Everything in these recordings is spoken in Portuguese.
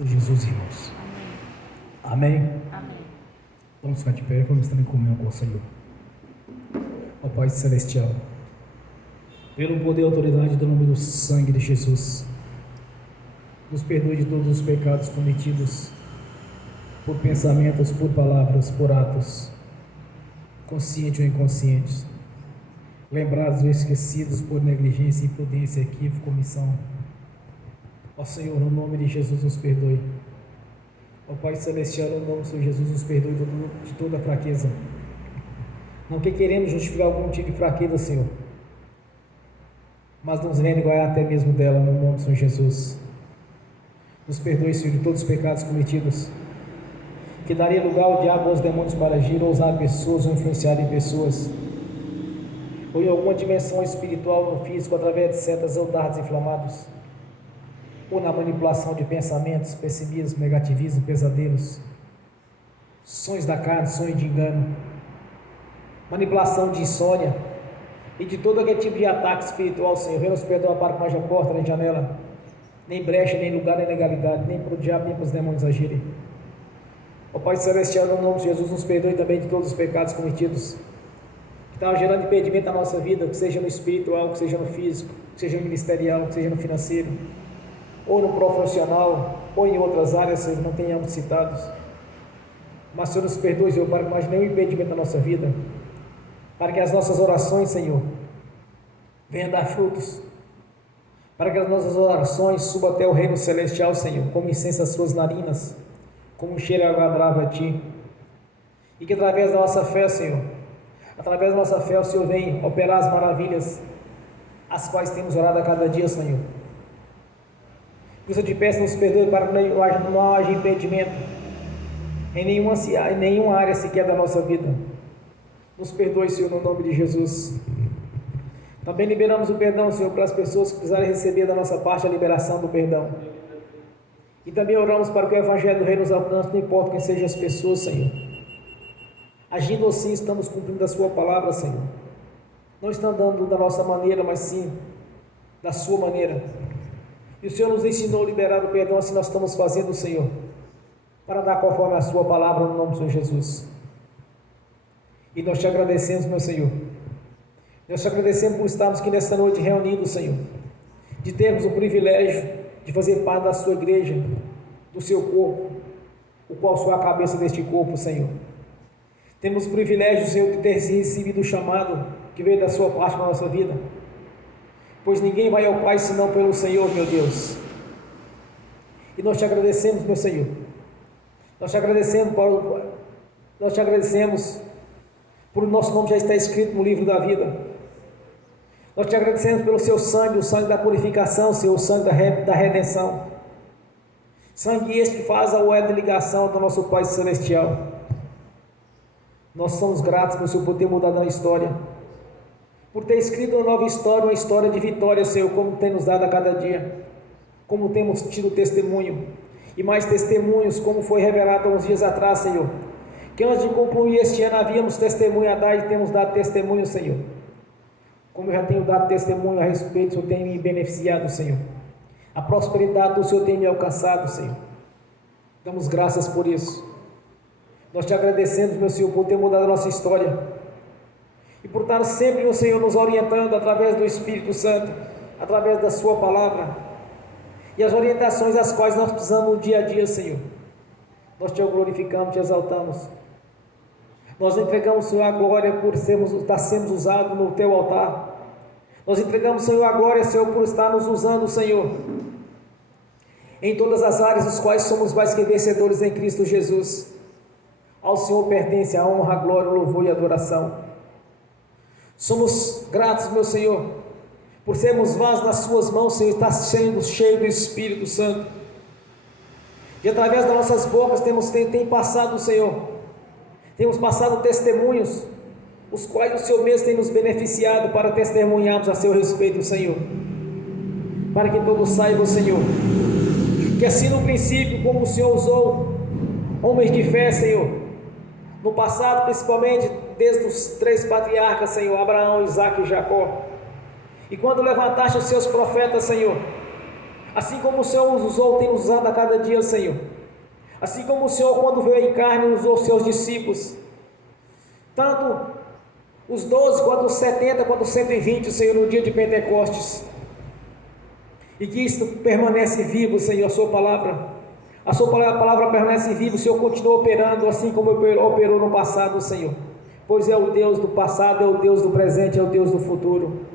Jesus, irmãos. Amém? Amém. Vamos ficar de pé, vamos estar em comunhão com o Senhor. Ó Pai Celestial, pelo poder e autoridade do nome do sangue de Jesus, nos perdoe de todos os pecados cometidos por pensamentos, por palavras, por atos, conscientes ou inconscientes, lembrados ou esquecidos por negligência, imprudência, equívoco, omissão. Ó Senhor, no nome de Jesus, nos perdoe. Ó Pai Celestial, no nome do Senhor Jesus, nos perdoe de toda fraqueza. Não que queremos justificar algum tipo de fraqueza, Senhor, mas nos envergonhar até mesmo dela, no nome do Senhor Jesus. Nos perdoe, Senhor, de todos os pecados cometidos, que daria lugar ao diabo ou aos demônios para agir, ou usar pessoas, ou influenciar em pessoas, ou em alguma dimensão espiritual no físico, através de setas ou dardos inflamados, ou na manipulação de pensamentos, pessimismo, negativismo, pesadelos, sonhos da carne, sonhos de engano, manipulação de insônia e de todo aquele tipo de ataque espiritual, Senhor. Venha nos perdoar para que não haja porta, nem janela, nem brecha, nem lugar, nem legalidade, nem para o diabo, nem para os demônios agirem. Ó Pai Celestial, no nome de Jesus, nos perdoe também de todos os pecados cometidos, que estavam gerando impedimento à nossa vida, que seja no espiritual, que seja no físico, que seja no ministerial, que seja no financeiro, ou no profissional, ou em outras áreas, Senhor, não tenhamos citados. Mas, Senhor, nos perdoe, Senhor, para que não haja nenhum impedimento na nossa vida, para que as nossas orações, Senhor, venham dar frutos, para que as nossas orações subam até o reino celestial, Senhor, como incenso às suas narinas, como um cheiro agradável a Ti, e que através da nossa fé, Senhor, através da nossa fé, o Senhor vem operar as maravilhas, as quais temos orado a cada dia, Senhor. Por isso eu te peço, nos perdoe para que não haja impedimento em nenhuma área sequer da nossa vida. Nos perdoe, Senhor, no nome de Jesus. Também liberamos o perdão, Senhor, para as pessoas que precisarem receber da nossa parte a liberação do perdão. E também oramos para que o Evangelho do Reino nos alcance, não importa quem sejam as pessoas, Senhor. Agindo assim, estamos cumprindo a Sua palavra, Senhor. Não estamos dando da nossa maneira, mas sim da Sua maneira. E o Senhor nos ensinou a liberar o perdão, assim nós estamos fazendo, Senhor, para dar conforme a Sua palavra, no nome do Senhor Jesus. E nós te agradecemos, meu Senhor. Nós te agradecemos por estarmos aqui nesta noite reunidos, Senhor, de termos o privilégio de fazer parte da Sua igreja, do Seu corpo, o qual Sua é a cabeça deste corpo, Senhor. Temos o privilégio, Senhor, de ter recebido o chamado que veio da Sua parte para a nossa vida, pois ninguém vai ao Pai senão pelo Senhor, meu Deus. E nós te agradecemos, meu Senhor. Nós te agradecemos por o nosso nome já estar escrito no livro da vida. Nós te agradecemos pelo Seu sangue, o sangue da purificação, Senhor, o sangue da redenção. Sangue este que faz a elo de ligação do nosso Pai Celestial. Nós somos gratos, meu Senhor, por ter mudado a história, por ter escrito uma nova história, uma história de vitória, Senhor, como tem nos dado a cada dia, como temos tido testemunho, e mais testemunhos, como foi revelado há uns dias atrás, Senhor, que antes de concluir este ano havíamos testemunho a dar e temos dado testemunho, Senhor. Como eu já tenho dado testemunho a respeito, o Senhor tem me beneficiado, Senhor. A prosperidade do Senhor tem me alcançado, Senhor. Damos graças por isso. Nós te agradecemos, meu Senhor, por ter mudado a nossa história, e por estar sempre, meu Senhor, nos orientando através do Espírito Santo, através da Sua palavra, e as orientações as quais nós precisamos no dia a dia, Senhor. Nós te glorificamos, te exaltamos. Nós entregamos, Senhor, a glória por estar sendo usado no Teu altar. Nós entregamos, Senhor, a glória, Senhor, por estar nos usando, Senhor, em todas as áreas dos quais somos mais que vencedores em Cristo Jesus. Ao Senhor pertence a honra, a glória, o louvor e a adoração. Somos gratos, meu Senhor, por sermos vasos nas Suas mãos, Senhor, estar sendo cheio do Espírito Santo. E através das nossas bocas tem passado, Senhor, temos passado testemunhos, os quais o Senhor mesmo tem nos beneficiado para testemunharmos a seu respeito, Senhor. Para que todos saibam, Senhor, que assim no princípio, como o Senhor usou homens de fé, Senhor, no passado, principalmente desde os 3 patriarcas, Senhor, Abraão, Isaque e Jacó, e quando levantaste os seus profetas, Senhor, Assim como o Senhor os usou, tem nos usado a cada dia, Senhor. Assim como o Senhor, quando veio em carne, usou os seus discípulos, tanto os 12, quanto os 70, quanto os 120, Senhor, no dia de Pentecostes. E que isto permanece vivo, Senhor, a sua palavra. A sua palavra permanece viva, o Senhor continua operando, assim como operou no passado, Senhor. Pois é o Deus do passado, é o Deus do presente, é o Deus do futuro.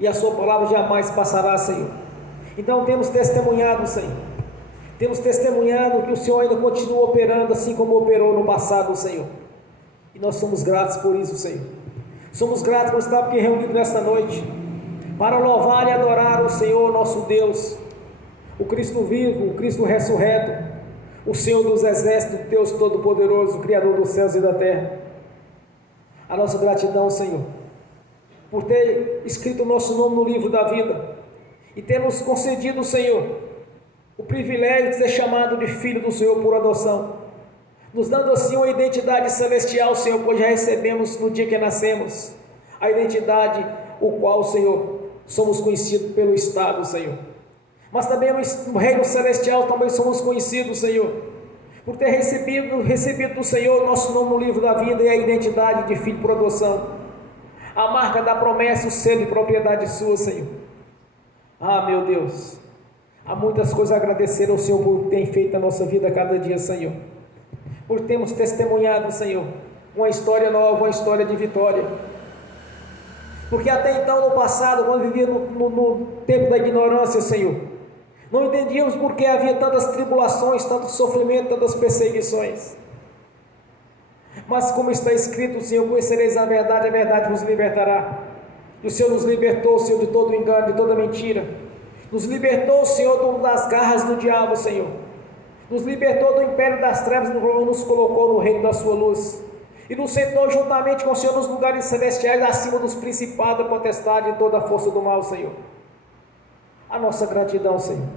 E a sua palavra jamais passará, Senhor. Então temos testemunhado, Senhor. Temos testemunhado que o Senhor ainda continua operando, assim como operou no passado, Senhor. E nós somos gratos por isso, Senhor. Somos gratos por estar aqui reunidos nesta noite, para louvar e adorar o Senhor nosso Deus, o Cristo vivo, o Cristo ressurreto, o Senhor dos exércitos, Deus todo-poderoso, Criador dos céus e da terra. A nossa gratidão, Senhor, por ter escrito o nosso nome no livro da vida, e ter nos concedido, Senhor, o privilégio de ser chamado de filho do Senhor por adoção, nos dando assim uma identidade celestial, Senhor, pois já recebemos no dia que nascemos, a identidade o qual, Senhor, somos conhecidos pelo Estado, Senhor. Mas também no reino celestial também somos conhecidos, Senhor, por ter recebido do Senhor nosso nome no livro da vida e a identidade de filho por adoção, a marca da promessa, o selo de propriedade sua, Senhor. Ah, meu Deus, há muitas coisas a agradecer ao Senhor por ter feito a nossa vida a cada dia, Senhor, por termos testemunhado, Senhor, uma história nova, uma história de vitória. Porque até então, no passado, quando vivíamos no tempo da ignorância, Senhor, não entendíamos por que havia tantas tribulações, tanto sofrimento, tantas perseguições. Mas como está escrito, Senhor, conhecereis a verdade vos libertará. E o Senhor nos libertou, Senhor, de todo engano, de toda mentira. Nos libertou, Senhor, das garras do diabo, Senhor. Nos libertou do império das trevas, nos colocou no reino da sua luz. E nos sentou juntamente com o Senhor nos lugares celestiais, acima dos principados, potestade e toda a força do mal, Senhor. A nossa gratidão, Senhor.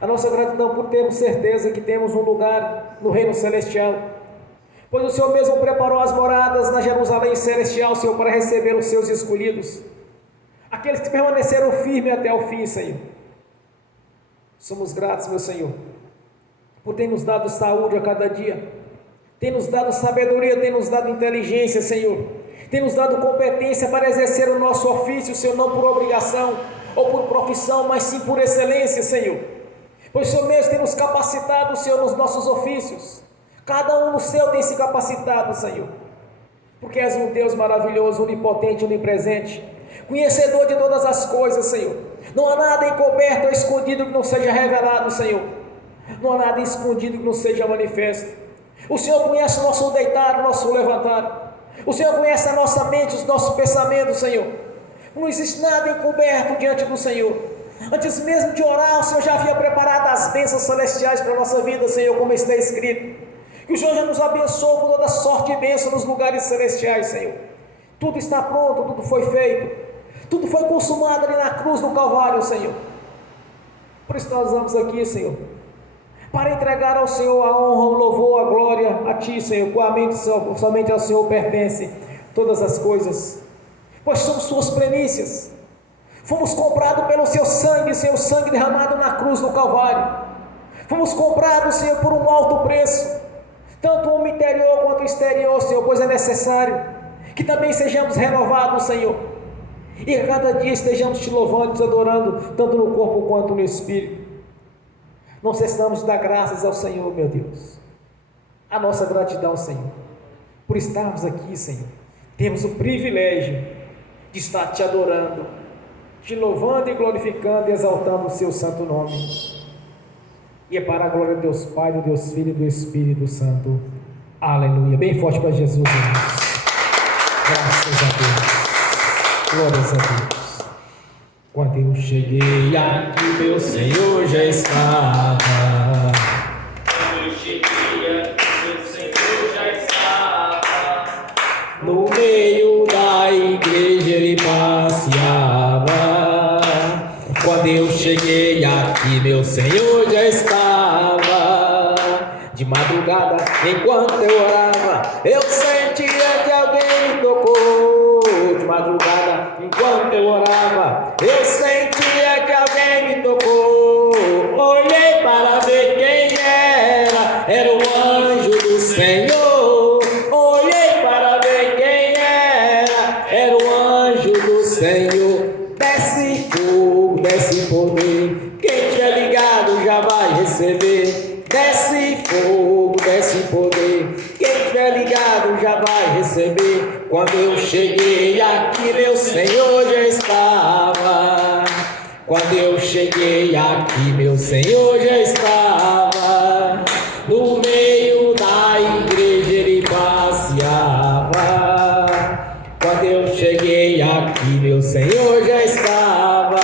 A nossa gratidão por termos certeza que temos um lugar no reino celestial. Pois o Senhor mesmo preparou as moradas na Jerusalém celestial, Senhor, para receber os seus escolhidos, aqueles que permaneceram firmes até o fim, Senhor. Somos gratos, meu Senhor, por ter nos dado saúde a cada dia, tem nos dado sabedoria, tem nos dado inteligência, Senhor, tem nos dado competência para exercer o nosso ofício, Senhor, não por obrigação ou por profissão, mas sim por excelência, Senhor. Pois o Senhor mesmo tem nos capacitado, Senhor, nos nossos ofícios. Cada um no seu tem se capacitado, Senhor, porque és um Deus maravilhoso, onipotente, onipresente, conhecedor de todas as coisas, Senhor. Não há nada encoberto ou escondido que não seja revelado, Senhor. Não há nada escondido que não seja manifesto. O Senhor conhece o nosso deitar, o nosso levantar. O Senhor conhece a nossa mente, os nossos pensamentos, Senhor. Não existe nada encoberto diante do Senhor. Antes mesmo de orar, o Senhor já havia preparado as bênçãos celestiais para a nossa vida, Senhor, como está escrito. Que o Senhor já nos abençoou com toda sorte de bênção nos lugares celestiais, Senhor. Tudo está pronto, tudo foi feito, tudo foi consumado ali na cruz do Calvário, Senhor. Por isso nós vamos aqui, Senhor, para entregar ao Senhor a honra, o louvor, a glória a Ti, Senhor, somente ao Senhor pertence todas as coisas, pois somos Suas primícias. Fomos comprados pelo Seu sangue, Senhor, sangue derramado na cruz do Calvário. Fomos comprados, Senhor, por um alto preço, tanto o interior quanto o exterior, Senhor, pois é necessário que também sejamos renovados, Senhor, e a cada dia estejamos Te louvando, Te adorando, tanto no corpo quanto no Espírito. Não cessamos de dar graças ao Senhor, meu Deus. A nossa gratidão, Senhor, por estarmos aqui, Senhor. Temos o privilégio de estar Te adorando, Te louvando e glorificando e exaltando o Seu santo nome. E é para a glória de Deus Pai, do Deus Filho e do Espírito Santo. Aleluia. Bem forte para Jesus, irmãos. Graças a Deus. Glórias a Deus. Quando eu cheguei aqui, meu Senhor já estava. Quando eu cheguei aqui, meu Senhor já estava. No meio da igreja ele passeava. Quando eu cheguei aqui, meu Senhor já estava. De madrugada, enquanto eu orava, eu sentia que alguém me tocou. De madrugada, enquanto eu orava, eu sentia que alguém me tocou. olhei para ver quem era o anjo do Senhor. Olhei para ver quem era o anjo do Senhor. Desce fogo, desce poder, quem tiver ligado já vai receber. Desce fogo, desce poder, quem tiver ligado já vai receber. Quando eu cheguei aqui, meu Senhor já estava. Quando eu cheguei aqui, meu Senhor já estava. No meio da igreja ele passeava. Quando eu cheguei aqui, meu Senhor já estava.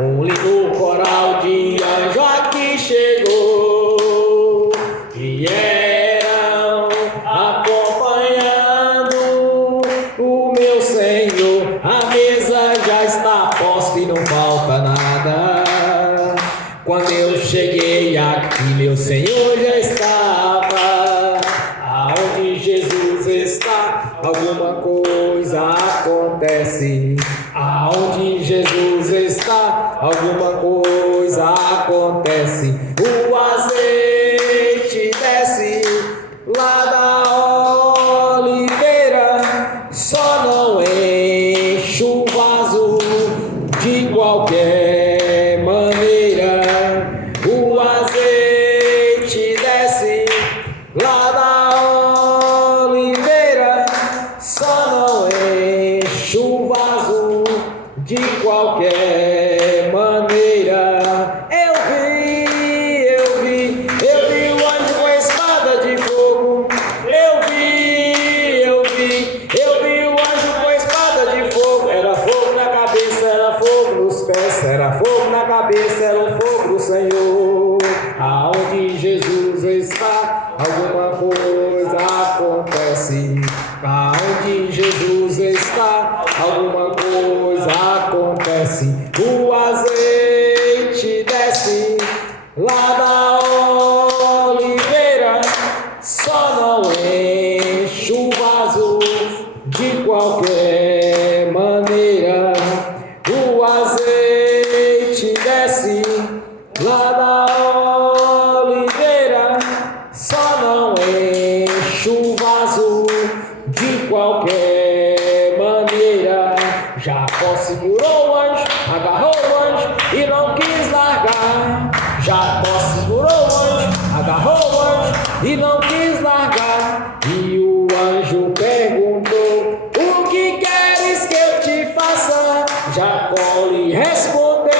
Um lindo coral de anjo aqui chegou e eram acompanhando o meu Senhor. A mesa já está posta e não falta nada. Quando eu cheguei aqui, meu Senhor já estava. Aonde Jesus está, alguma coisa acontece. Aonde Jesus está, alguma coisa acontece. O azeite desce lá da oliveira, só não enche o vaso de qualquer maneira. O azeite desce lá da oliveira, só não enche o vaso de qualquer maneira. Eu vi o anjo com a espada de fogo. Eu vi o anjo com a espada de fogo. Era fogo na cabeça, era fogo nos pés, era fogo na cabeça, era o fogo do Senhor. Aonde Jesus está, alguma coisa acontece. Aonde Jesus está, alguma coisa acontece. O azeite desce lá da oliveira, só não enche o vaso de qualquer maneira. O azeite desce lá da oliveira, só não enche o vaso de qualquer maneira. Jacó segurou o anjo, agarrou o anjo e não quis largar. Jacó segurou o anjo, agarrou o anjo e não quis largar. E o anjo perguntou: o que queres que eu te faça? Jacó lhe respondeu: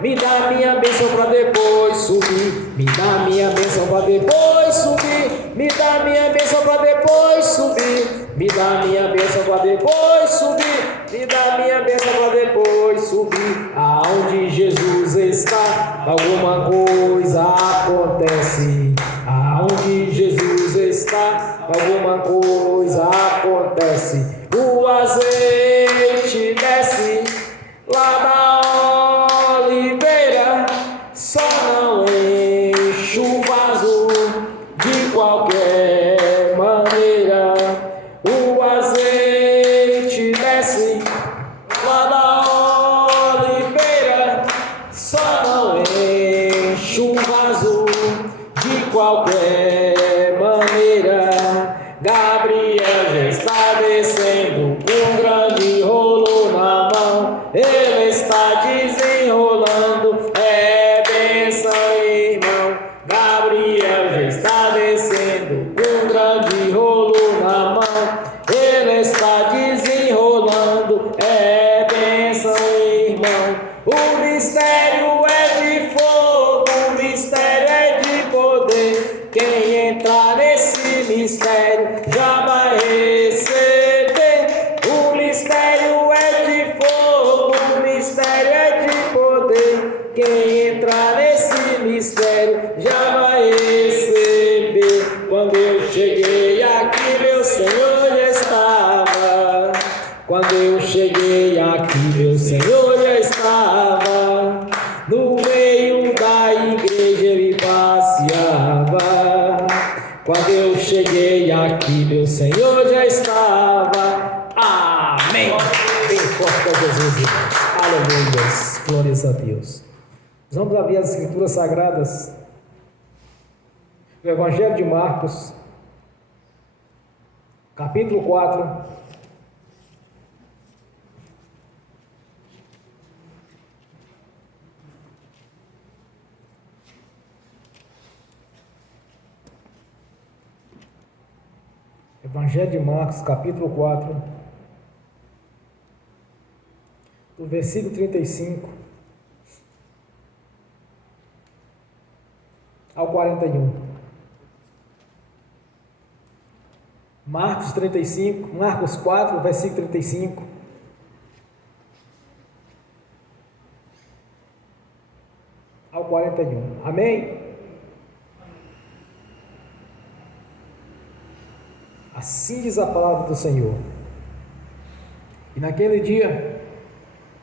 me dá minha bênção para depois subir. Me dá minha bênção para depois subir. Me dá minha bênção para depois subir. Me dá minha bênção para depois subir. Me dá minha bênção para depois subir. Aonde Jesus está, alguma coisa acontece. Aonde Jesus está, alguma coisa acontece. O azeite desce lá da oliveira, só não enche o vaso de qualquer maneira. O azeite desce lá da oliveira, só não enche o vaso de qualquer maneira. Gabriel já está descendo com um grande rolo na mão. Ele está desenrolando, é bênção, irmão. Gabriel já está descendo com um grande rolo na mão. Ele está desenrolando, é bênção, irmão. O mistério é de fogo, o mistério é de poder. Quem entrar nesse mistério já vai receber. O mistério é de fogo, o mistério é de poder. Quem entrar nesse mistério já vai receber. Quando eu cheguei aqui, meu Senhor já estava. Quando eu cheguei aqui, meu Senhor já estava. No meio da igreja ele passeava. Quando eu cheguei aqui, meu Senhor já estava. Amém. Bem forte a Jesus, irmãos. Aleluia. Glórias a Deus. Vamos abrir as Escrituras Sagradas, o Evangelho de Marcos, capítulo 4. Evangelho de Marcos, capítulo 4, do versículo 35 ao 41. Marcos 4, versículo 35 ao 41. Amém? Assim diz a palavra do Senhor. E naquele dia,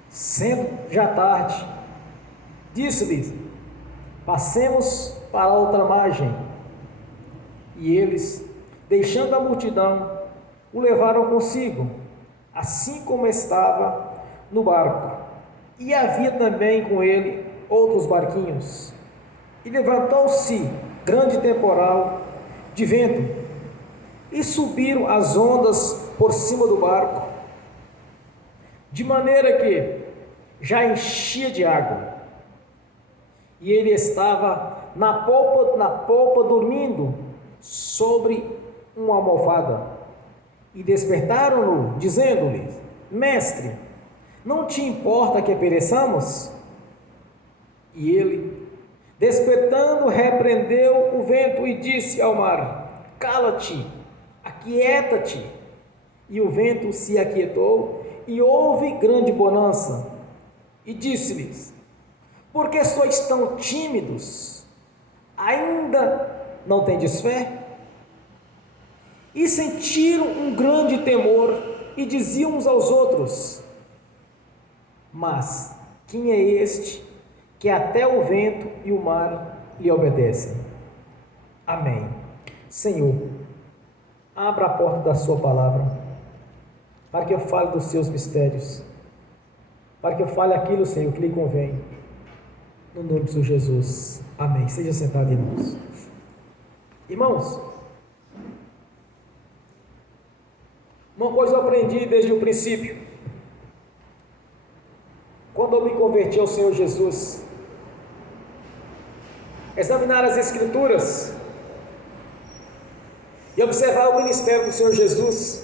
sendo já tarde, disse-lhes: passemos para a outra margem. E eles, deixando a multidão, o levaram consigo, assim como estava no barco. E havia também com ele outros barquinhos. E levantou-se grande temporal de vento, e subiram as ondas por cima do barco, de maneira que já enchia de água. E ele estava na polpa dormindo sobre uma almofada. E despertaram-no, dizendo-lhe: Mestre, não te importa que pereçamos? E ele, despertando, repreendeu o vento e disse ao mar: Cala-te, aquieta-te. E o vento se aquietou, e houve grande bonança. E disse-lhes: Por que sois tão tímidos? Ainda não tendes fé? E sentiram um grande temor, e diziam uns aos outros: Mas quem é este, que até o vento e o mar lhe obedecem? Amém. Senhor, abra a porta da sua palavra, para que eu fale dos seus mistérios, para que eu fale aquilo, Senhor, que lhe convém, no nome do Senhor Jesus. Amém. Seja sentado, irmãos. Irmãos, uma coisa eu aprendi desde o princípio, quando eu me converti ao Senhor Jesus: examinar as Escrituras e observar o ministério do Senhor Jesus,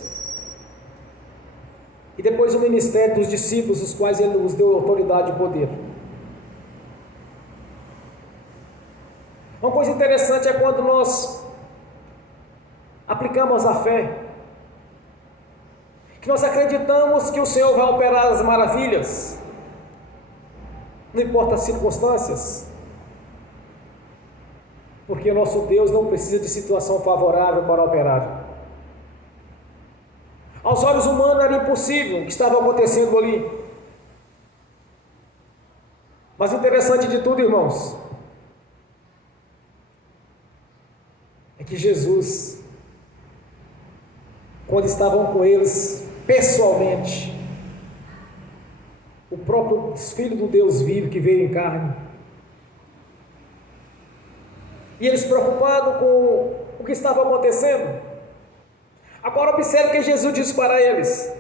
e depois o ministério dos discípulos, os quais Ele nos deu autoridade e poder. Uma coisa interessante é quando nós aplicamos a fé, que nós acreditamos que o Senhor vai operar as maravilhas, não importa as circunstâncias, porque o nosso Deus não precisa de situação favorável para operar. Aos olhos humanos era impossível o que estava acontecendo ali. Mas o interessante de tudo, irmãos, é que Jesus, quando estavam com eles pessoalmente, o próprio Filho do Deus vivo que veio em carne, e eles preocupados com o que estava acontecendo. Agora observe que Jesus disse para eles: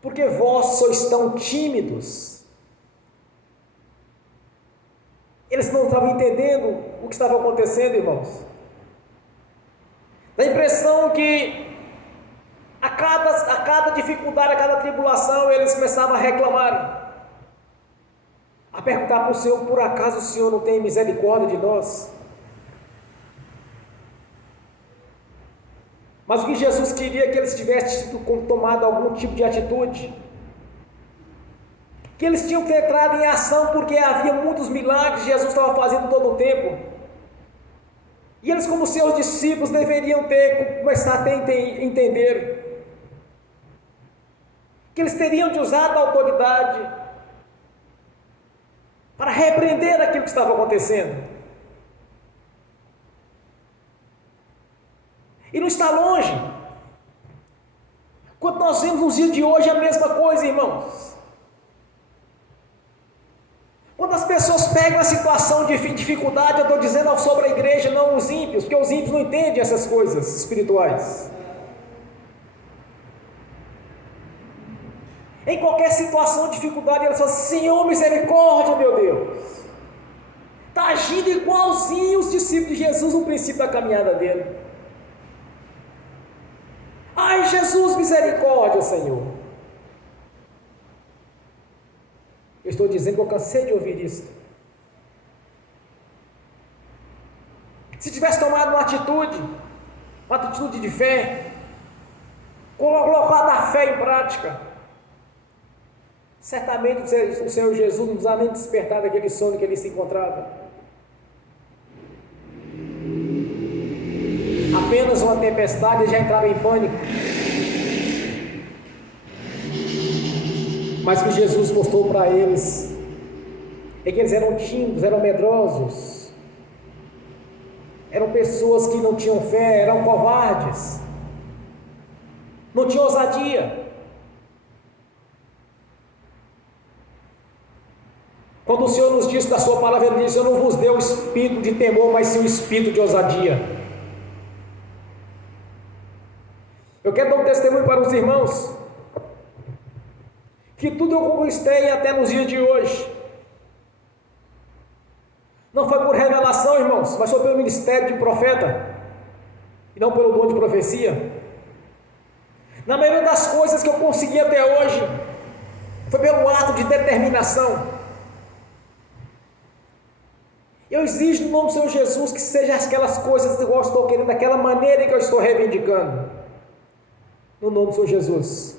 porque vós sois tão tímidos. Eles não estavam entendendo o que estava acontecendo, irmãos. Dá a impressão que a cada dificuldade, a cada tribulação, eles começavam a reclamar, a perguntar para o Senhor: por acaso o Senhor não tem misericórdia de nós? Mas o que Jesus queria é que eles tivessem tomado algum tipo de atitude, que eles tinham que ter entrado em ação, porque havia muitos milagres que Jesus estava fazendo todo o tempo, e eles, como seus discípulos, deveriam começar a entender que eles teriam de usar a autoridade para repreender aquilo que estava acontecendo. E não está longe. Quando nós vemos nos dias de hoje a mesma coisa, irmãos. Quando as pessoas segue uma situação de dificuldade, eu estou dizendo sobre a igreja, não os ímpios, porque os ímpios não entendem essas coisas espirituais. Em qualquer situação de dificuldade, ele fala: Senhor, misericórdia, meu Deus. Está agindo igualzinho os discípulos de Jesus no princípio da caminhada dele. Ai, Jesus, misericórdia, Senhor. Eu estou dizendo que eu cansei de ouvir isso. Se tivesse tomado uma atitude de fé, colocado a fé em prática, certamente o Senhor Jesus não precisava nem despertar daquele sono que ele se encontrava. Apenas uma tempestade, já entrava em pânico. Mas o que Jesus mostrou para eles é que eles eram tímidos, eram medrosos, eram pessoas que não tinham fé, eram covardes, não tinham ousadia. Quando o Senhor nos disse da sua palavra, Ele diz: eu não vos dei o espírito de temor, mas sim o espírito de ousadia. Eu quero dar um testemunho para os irmãos, que tudo eu conquistei até nos dias de hoje, não foi por revelação, irmãos, mas foi pelo ministério de profeta, e não pelo dom de profecia. Na maioria das coisas que eu consegui até hoje, foi pelo ato de determinação. Eu exijo no nome do Senhor Jesus que sejam aquelas coisas que eu estou querendo, daquela maneira que eu estou reivindicando, no nome do Senhor Jesus.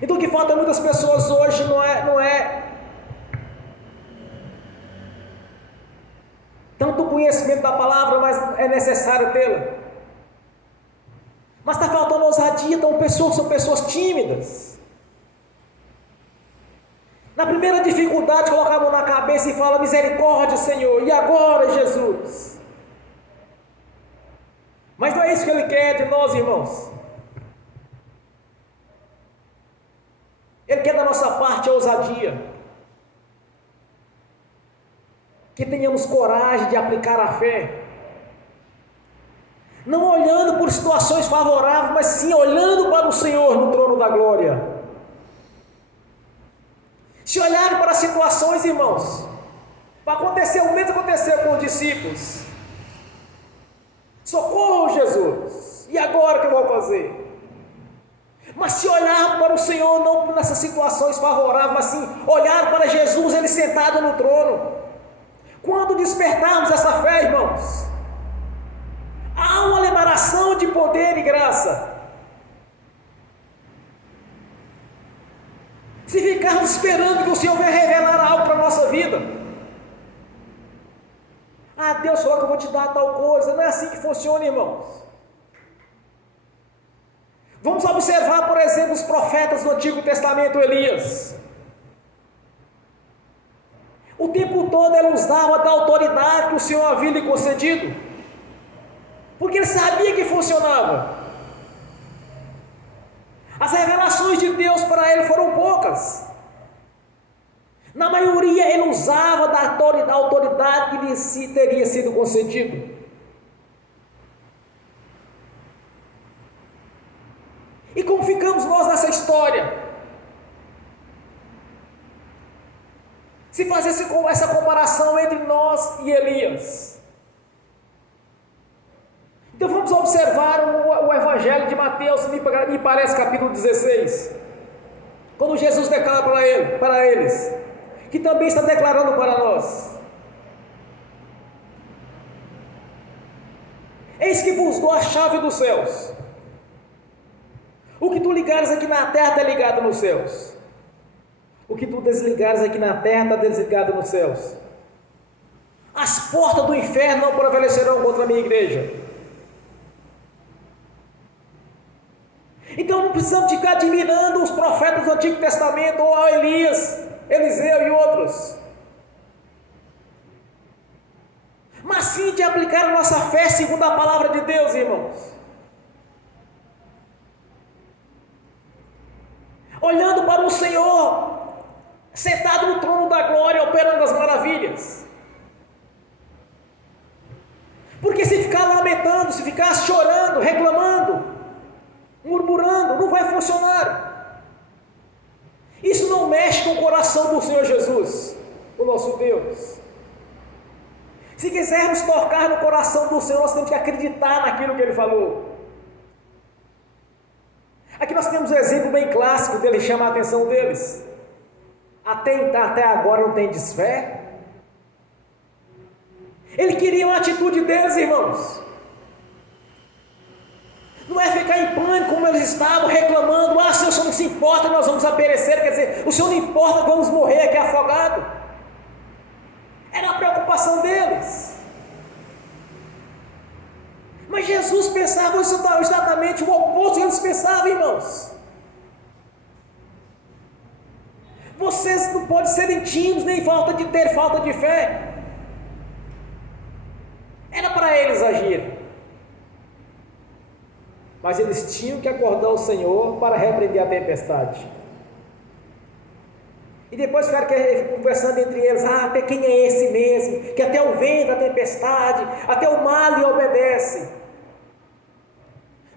Então o que falta a muitas pessoas hoje não é tanto conhecimento da palavra, mas é necessário tê-la. Mas está faltando ousadia, então são pessoas tímidas. Na primeira dificuldade, coloca a mão na cabeça e fala: misericórdia, Senhor, e agora, Jesus? Mas não é isso que Ele quer de nós, irmãos. Ele quer da nossa parte a ousadia, que tenhamos coragem de aplicar a fé, não olhando por situações favoráveis, mas sim olhando para o Senhor no trono da glória. Se olharem para as situações, irmãos, vai acontecer o mesmo que aconteceu com os discípulos. Socorro, Jesus, e agora o que eu vou fazer? Mas se olhar para o Senhor, não nessas situações favoráveis, mas sim olhar para Jesus, Ele sentado no trono. Quando despertarmos essa fé, irmãos, há uma liberação de poder e graça. Se ficarmos esperando que o Senhor venha revelar algo para a nossa vida, Deus falou que eu vou te dar tal coisa, não é assim que funciona, irmãos. Vamos observar, por exemplo, os profetas do Antigo Testamento, Elias. O tempo todo ele usava da autoridade que o Senhor havia lhe concedido, porque ele sabia que funcionava. As revelações de Deus para ele foram poucas. Na maioria ele usava da autoridade que lhe teria sido concedido. E como ficamos nós nessa história? Se fazer essa comparação entre nós e Elias. Então vamos observar o Evangelho de Mateus, me parece capítulo 16. Quando Jesus declara para eles, que também está declarando para nós: eis que vos dou a chave dos céus. O que tu ligares aqui na terra está ligado nos céus. O que tu desligares aqui na terra está desligado nos céus. As portas do inferno não prevalecerão contra a minha igreja. Então não precisamos ficar admirando os profetas do Antigo Testamento, ou Elias, Eliseu e outros, mas sim de aplicar a nossa fé segundo a palavra de Deus, irmãos. Olhando para o Senhor, sentado no trono da glória, operando as maravilhas. Porque se ficar lamentando, se ficar chorando, reclamando, murmurando, não vai funcionar. Isso não mexe com o coração do Senhor Jesus, o nosso Deus. Se quisermos tocar no coração do Senhor, nós temos que acreditar naquilo que Ele falou. Aqui nós temos um exemplo bem clássico dele chamar a atenção deles. Até agora não tem desfé. Ele queria uma atitude deles, irmãos. Não é ficar em pânico como eles estavam, reclamando: ah, Senhor, o Senhor não se importa, nós vamos perecer. Quer dizer, o Senhor não importa, vamos morrer aqui afogado. Era a preocupação deles. Mas Jesus pensava exatamente o oposto que eles pensavam, irmãos. Vocês não podem ser tímidos, nem ter falta de fé. Era para eles agirem. Mas eles tinham que acordar o Senhor para repreender a tempestade. E depois ficaram conversando entre eles: ah, até quem é esse mesmo, que até o vento, a tempestade, até o mar lhe obedece.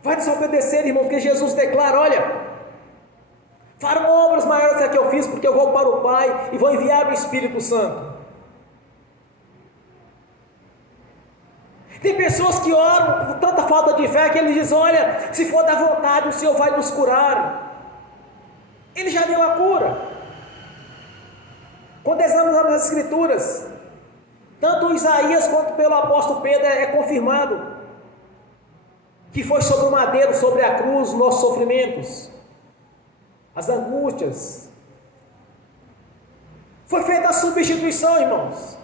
Vai desobedecer, irmão, porque Jesus declara: olha, farão obras maiores do que eu fiz, porque eu vou para o Pai e vou enviar o Espírito Santo. Tem pessoas que oram com tanta falta de fé que eles dizem: olha, se for da vontade, o Senhor vai nos curar. Ele já deu a cura. Quando examinamos as Escrituras, tanto Isaías quanto pelo apóstolo Pedro é confirmado que foi sobre o madeiro, sobre a cruz, os nossos sofrimentos, as angústias. Foi feita a substituição, irmãos.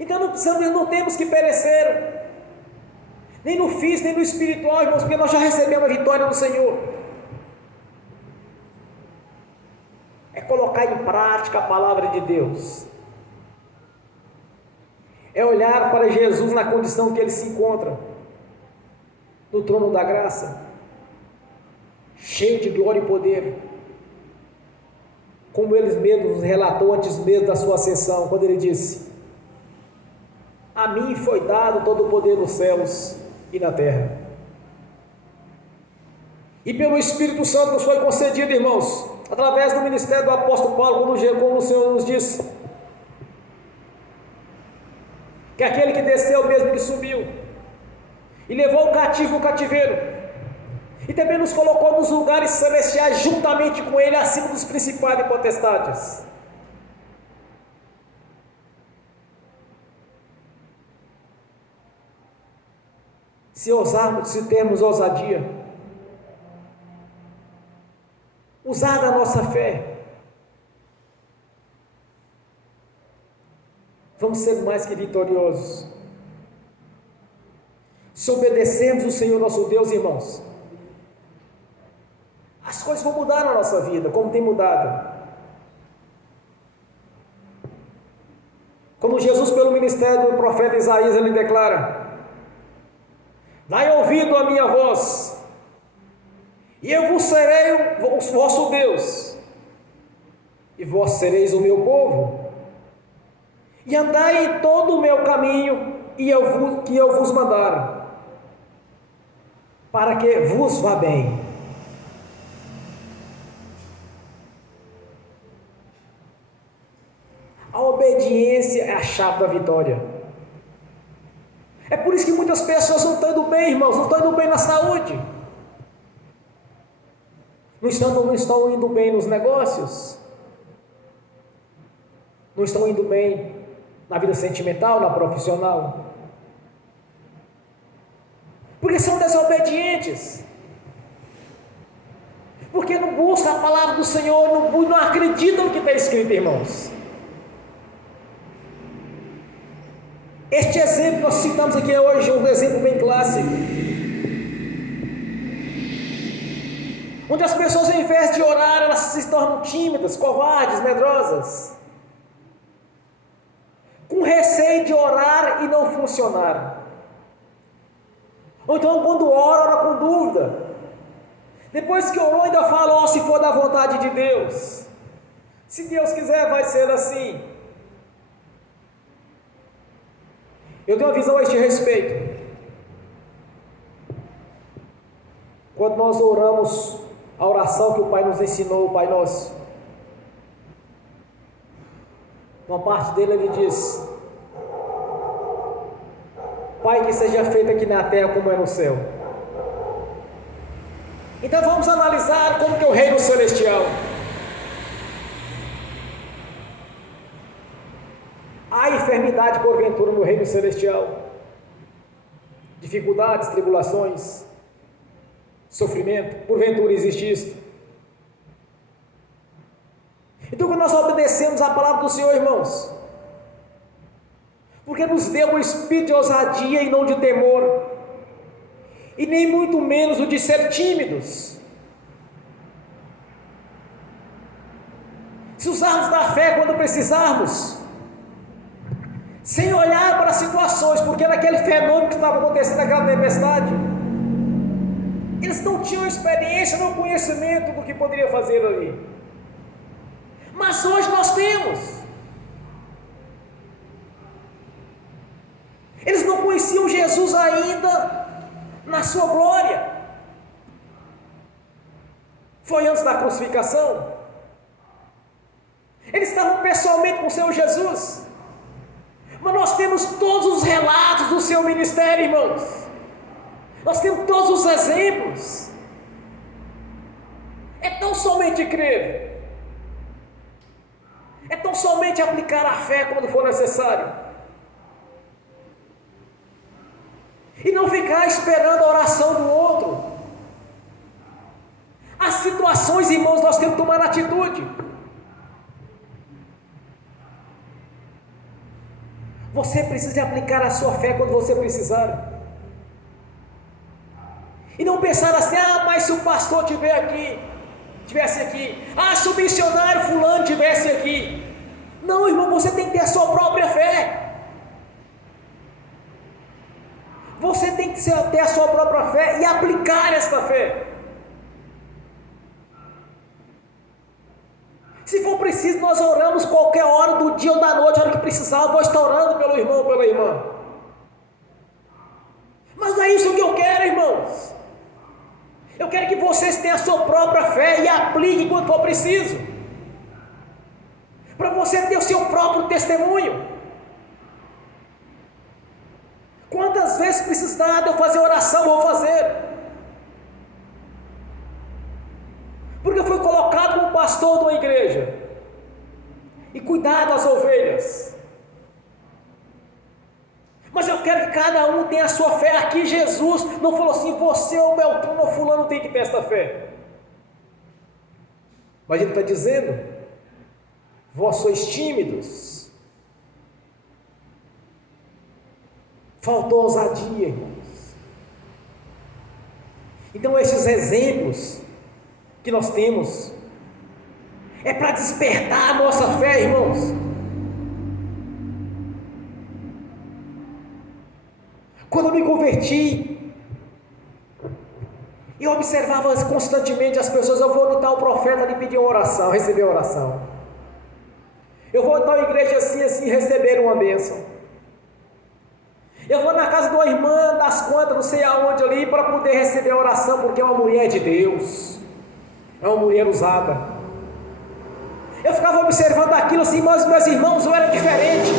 Então não temos que perecer, nem no físico, nem no espiritual, irmãos, porque nós já recebemos a vitória do Senhor. É colocar em prática a palavra de Deus. É olhar para Jesus na condição que Ele se encontra, no trono da graça, cheio de glória e poder, como Ele mesmo nos relatou antes mesmo da sua ascensão, quando Ele disse: a mim foi dado todo o poder nos céus e na terra. E pelo Espírito Santo nos foi concedido, irmãos, através do ministério do apóstolo Paulo, como o Senhor nos disse, que aquele que desceu mesmo que subiu, e levou o cativo no cativeiro, e também nos colocou nos lugares celestiais, juntamente com Ele, acima dos principados e potestades. Se termos ousadia, usar da nossa fé, vamos ser mais que vitoriosos. Se obedecermos o Senhor nosso Deus, irmãos, as coisas vão mudar na nossa vida, como tem mudado. Como Jesus, pelo ministério do profeta Isaías, ele declara: dai ouvido à minha voz, e eu vos serei o vosso Deus, e vós sereis o meu povo, e andai em todo o meu caminho, que eu vos mandar, para que vos vá bem. A obediência é a chave da vitória. É por isso que muitas pessoas não estão indo bem, irmãos, não estão indo bem na saúde, não estão indo bem nos negócios, não estão indo bem na vida sentimental, na profissional, porque são desobedientes, porque não buscam a palavra do Senhor, não acreditam no que está escrito, irmãos. Este exemplo que nós citamos aqui hoje é um exemplo bem clássico, onde as pessoas, ao invés de orar, elas se tornam tímidas, covardes, medrosas, com receio de orar e não funcionar. Ou então, quando ora com dúvida, depois que orou ainda fala: se for da vontade de Deus. Se Deus quiser, vai ser assim. Eu tenho uma visão a este respeito. Quando nós oramos a oração que o Pai nos ensinou, o Pai Nosso, uma parte dele ele diz: Pai, que seja feito aqui na terra como é no céu. Então vamos analisar como que é o reino celestial. Há enfermidade porventura no reino celestial? Dificuldades, tribulações, sofrimento? Porventura existe isso? Então quando nós obedecemos a palavra do Senhor, irmãos, porque nos deu um espírito de ousadia e não de temor, e nem muito menos o de ser tímidos. Se usarmos da fé quando precisarmos, sem olhar para as situações, porque naquele fenômeno que estava acontecendo, naquela tempestade, eles não tinham experiência, não conhecimento do que poderia fazer ali. Mas hoje nós temos. Eles não conheciam Jesus ainda na sua glória. Foi antes da crucificação. Eles estavam pessoalmente com o Senhor Jesus. Mas nós temos todos os relatos do seu ministério, irmãos. Nós temos todos os exemplos. É tão somente crer. É tão somente aplicar a fé quando for necessário. E não ficar esperando a oração do outro. As situações, irmãos, nós temos que tomar atitude. Você precisa aplicar a sua fé quando você precisar. E não pensar assim: mas se o pastor tivesse aqui, se o missionário fulano tivesse aqui. Não, irmão, você tem que ter a sua própria fé. Você tem que ter a sua própria fé e aplicar esta fé. Se for preciso, nós oramos qualquer hora do dia ou da noite, a hora que precisar, eu vou estar orando pelo irmão ou pela irmã. Mas não é isso que eu quero, irmãos. Eu quero que vocês tenham a sua própria fé e apliquem quando for preciso. Para você ter o seu próprio testemunho. Quantas vezes precisar de eu fazer oração, vou fazer. Porque eu fui colocado como pastor de uma igreja e cuidar das ovelhas. Mas eu quero que cada um tenha a sua fé. Aqui Jesus não falou assim: você ou Beltrano ou fulano tem que ter esta fé. Mas ele está dizendo: vós sois tímidos. Faltou ousadia, irmãos. Então esses exemplos que nós temos é para despertar a nossa fé, irmãos. Quando eu me converti, eu observava constantemente as pessoas: eu vou no tal profeta ali pedir uma oração, receber uma oração. Eu vou em tal igreja assim, receber uma bênção. Eu vou na casa de uma irmã das quantas, não sei aonde ali, para poder receber a oração, porque é uma mulher de Deus, é uma mulher usada. Eu ficava observando aquilo assim, mas meus irmãos, eu era diferente.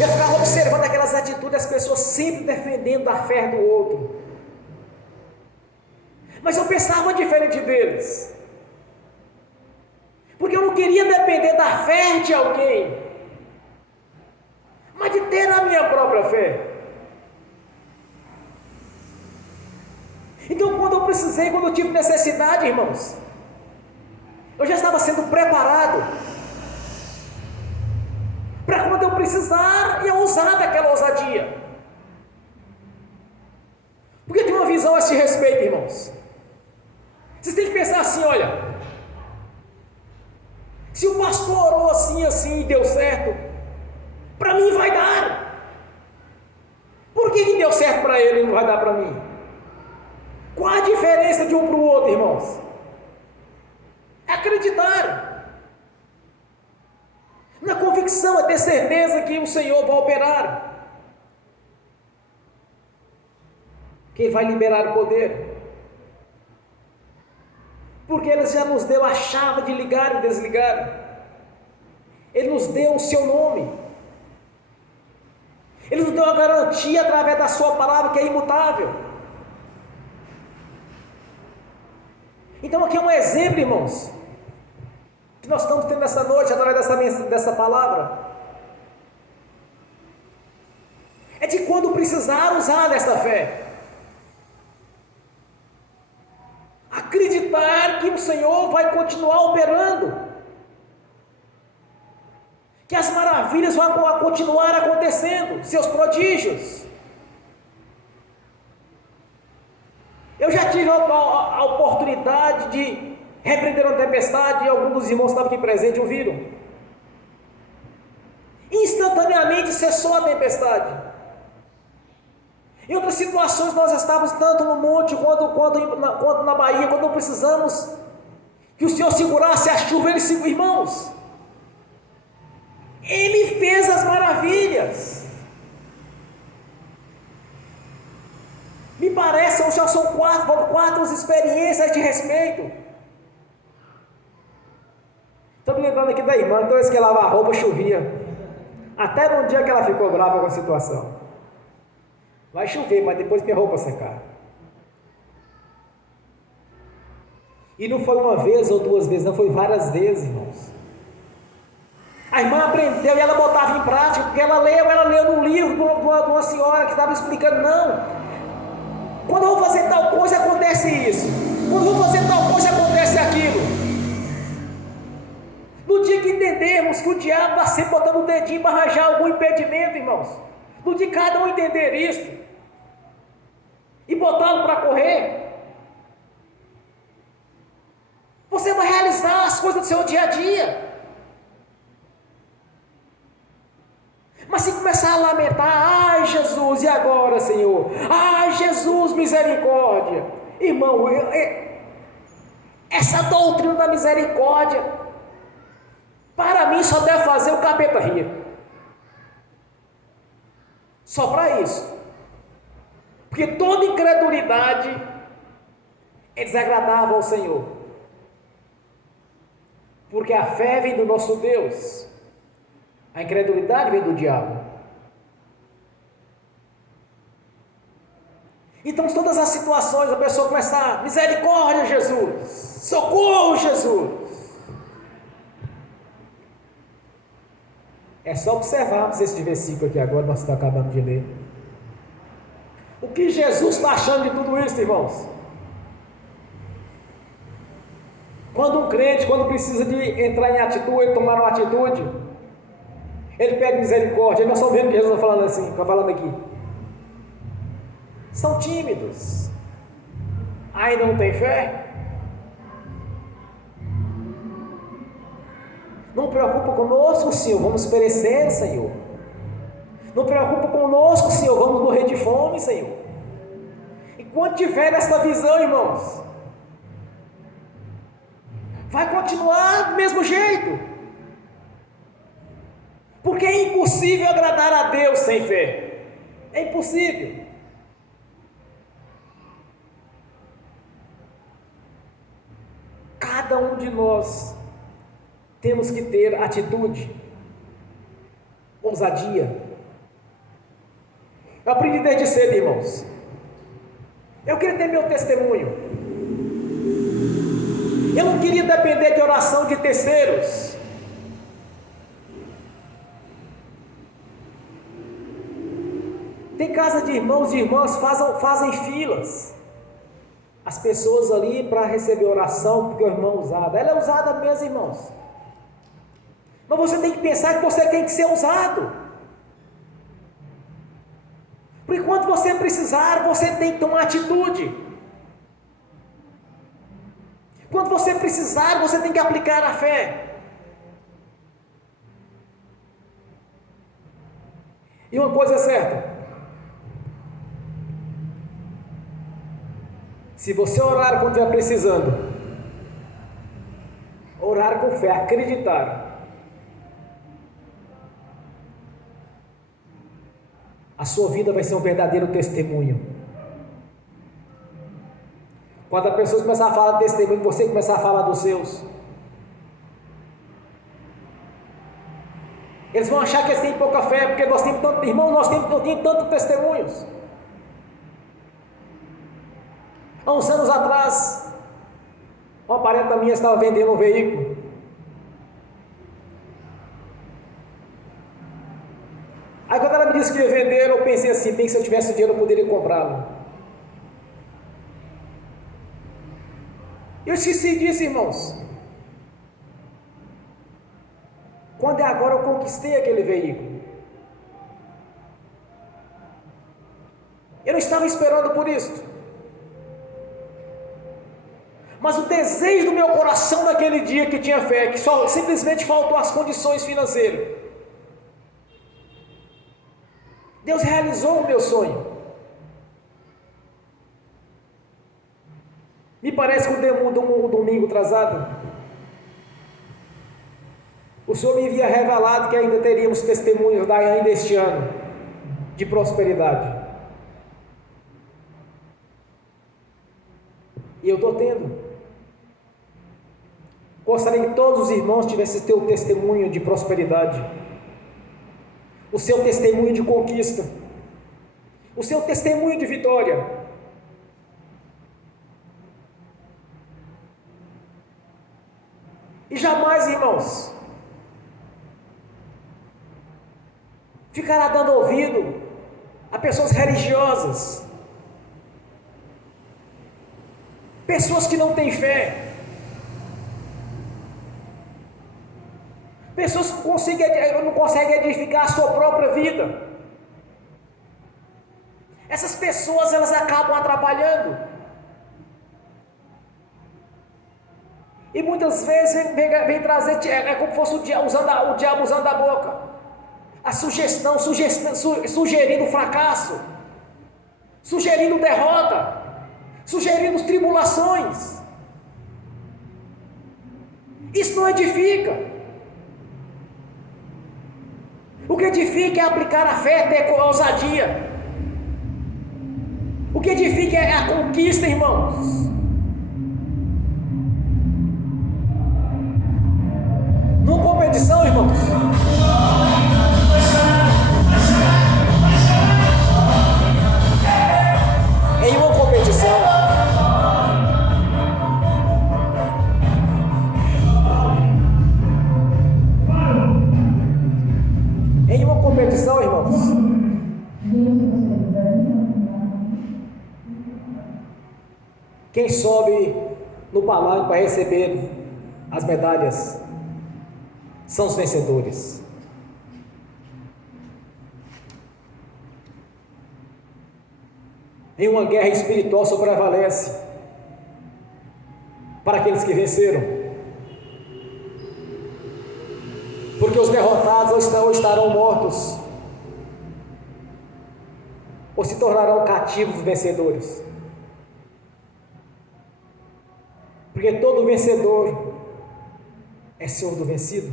Eu ficava observando aquelas atitudes, as pessoas sempre defendendo a fé do outro. Mas eu pensava diferente deles. Porque eu não queria depender da fé de alguém, mas de ter a minha própria fé. Então quando eu precisei, quando eu tive necessidade, irmãos, eu já estava sendo preparado para quando eu precisar eu usar daquela ousadia. Porque tem uma visão a esse respeito, irmãos. Vocês têm que pensar assim: olha, se o pastor orou assim e deu certo, para mim vai dar. Por que deu certo para ele e não vai dar para mim? Qual a diferença de um para o outro, irmãos? É acreditar. Na convicção, é ter certeza que o Senhor vai operar. Que Ele vai liberar o poder. Porque Ele já nos deu a chave de ligar e desligar. Ele nos deu o seu nome. Ele nos deu a garantia através da sua palavra que é imutável. Então aqui é um exemplo, irmãos, que nós estamos tendo essa noite através dessa palavra. É de quando precisar usar dessa fé. Acreditar que o Senhor vai continuar operando. Que as maravilhas vão continuar acontecendo, seus prodígios. Eu já tive a oportunidade de repreender uma tempestade e alguns dos irmãos que estavam aqui presentes ouviram. Instantaneamente cessou a tempestade. Em outras situações nós estávamos tanto no monte quanto na Bahia, quando precisamos que o Senhor segurasse a chuva, Ele segurou, irmãos. Ele fez as maravilhas. Me parece, já são quatro experiências de respeito. Estou me lembrando aqui da irmã, toda vez que ela lavava a roupa, chovia. Até no dia que ela ficou brava com a situação. Vai chover, mas depois tem roupa secar. E não foi uma vez ou duas vezes, não, foi várias vezes, irmãos. A irmã aprendeu e ela botava em prática, porque ela leu no livro de uma senhora que estava explicando, não, quando eu vou fazer tal coisa acontece isso, quando eu vou fazer tal coisa acontece aquilo. No dia que entendermos que o diabo está sempre botando o dedinho para arranjar algum impedimento, irmãos, no dia que cada um entender isso, e botá-lo para correr, você vai realizar as coisas do seu dia a dia. Mas se começar a lamentar, ai Jesus, e agora Senhor? Ai Jesus, misericórdia. Irmão, essa doutrina da misericórdia, para mim só deve fazer o capeta rir. Só para isso. Porque toda incredulidade é desagradável ao Senhor. Porque a fé vem do nosso Deus. A incredulidade vem do diabo. Então, todas as situações, a pessoa começa a misericórdia, Jesus, socorro, Jesus. É só observarmos esse versículo aqui agora, nós estamos acabando de ler. O que Jesus está achando de tudo isso, irmãos? Quando um crente, quando precisa de entrar em atitude, tomar uma atitude, ele pede misericórdia. Nós estamos vendo que Jesus está falando assim, está falando aqui. São tímidos. Ainda não tem fé? Não preocupa conosco, Senhor, vamos perecer, Senhor. Não preocupa conosco, Senhor, vamos morrer de fome, Senhor. Enquanto tiver essa visão, irmãos, vai continuar do mesmo jeito. Porque é impossível agradar a Deus sem fé. É impossível. Cada um de nós temos que ter atitude, ousadia. Eu aprendi desde cedo, irmãos. Eu queria ter meu testemunho. Eu não queria depender de oração de terceiros. Tem casa de irmãos e irmãs fazem filas. As pessoas ali para receber oração, porque o irmão usada. Ela é usada mesmo, irmãos. Mas você tem que pensar que você tem que ser usado. Porque quando você precisar, você tem que tomar atitude. Quando você precisar, você tem que aplicar a fé. E uma coisa é certa. Se você orar quando estiver precisando, declararam com fé, acreditaram, a sua vida vai ser um verdadeiro testemunho. Quando a pessoa começar a falar de testemunho, você começar a falar dos seus, eles vão achar que eles têm pouca fé, porque nós temos tanto, irmão, nós temos tantos testemunhos. Há uns anos atrás, uma parenta minha estava vendendo um veículo. Aí quando ela me disse que ia vender, eu pensei assim, bem que se eu tivesse dinheiro eu poderia comprá-lo. Eu esqueci disso, irmãos. Quando é agora eu conquistei aquele veículo. Eu não estava esperando por isso. Mas o desejo do meu coração naquele dia que tinha fé, que só simplesmente faltou as condições financeiras. Deus realizou o meu sonho. Me parece que um domingo atrasado, o Senhor me havia revelado que ainda teríamos testemunhos ainda este ano de prosperidade. E eu estou tendo. Gostaria que todos os irmãos tivessem teu testemunho de prosperidade, o seu testemunho de conquista, o seu testemunho de vitória. E jamais, irmãos, ficará dando ouvido a pessoas religiosas, pessoas que não têm fé, pessoas que não conseguem edificar a sua própria vida. Essas pessoas, elas acabam atrapalhando. E muitas vezes vem trazer, é como se fosse o diabo usando a boca, a sugestão, sugerindo fracasso, sugerindo derrota, sugerindo tribulações. Isso não edifica. O que edifica é aplicar a fé, ter ousadia. O que edifica é a conquista, irmãos. Numa competição, irmãos, em uma competição, irmãos, quem sobe no palanque para receber as medalhas são os vencedores. Em uma guerra espiritual só prevalece para aqueles que venceram, porque os derrotados ou estarão mortos ou se tornarão cativos dos vencedores. Porque todo vencedor é senhor do vencido.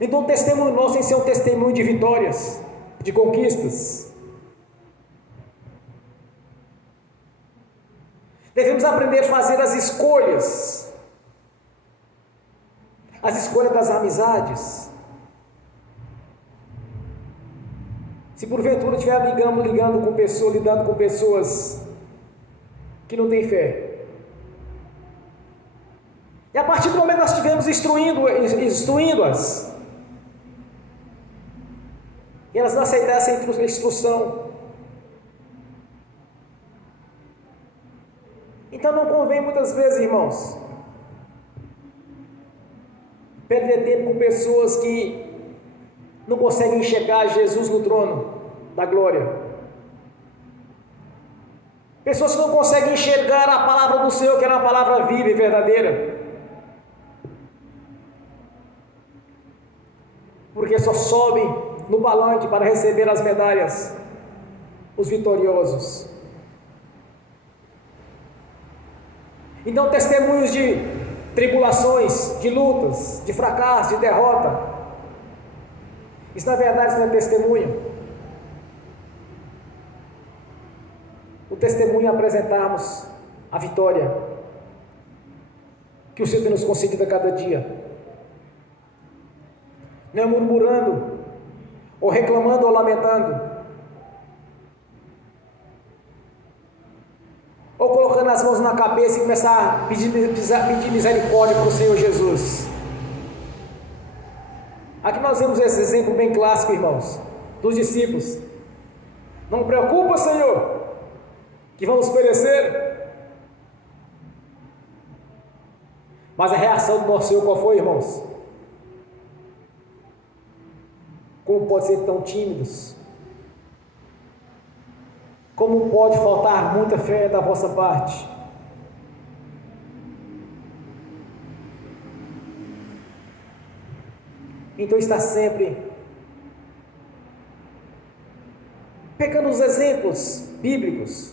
Então o testemunho nosso tem que ser um testemunho de vitórias, de conquistas. Devemos aprender a fazer as escolhas das amizades. Se porventura estiver lidando com pessoas que não têm fé, e a partir do momento que nós estivermos instruindo-as, e elas não aceitassem a instrução, então não convém muitas vezes, irmãos, perder tempo com pessoas que não conseguem enxergar Jesus no trono da glória, pessoas que não conseguem enxergar a palavra do Senhor, que é uma palavra viva e verdadeira, porque só sobem no palanque para receber as medalhas os vitoriosos. Então, testemunhos de tribulações, de lutas, de fracasso, de derrota. Isso na verdade não é testemunho. O testemunho é apresentarmos a vitória que o Senhor tem nos concedido a cada dia. Não é murmurando, ou reclamando, ou lamentando, ou colocando as mãos na cabeça e começar a pedir misericórdia para o Senhor Jesus. Aqui nós vemos esse exemplo bem clássico, irmãos, dos discípulos. Não preocupa, Senhor, que vamos perecer. Mas a reação do nosso Senhor qual foi, irmãos? Como pode ser tão tímidos? Como pode faltar muita fé da vossa parte? Então está sempre pegando os exemplos bíblicos,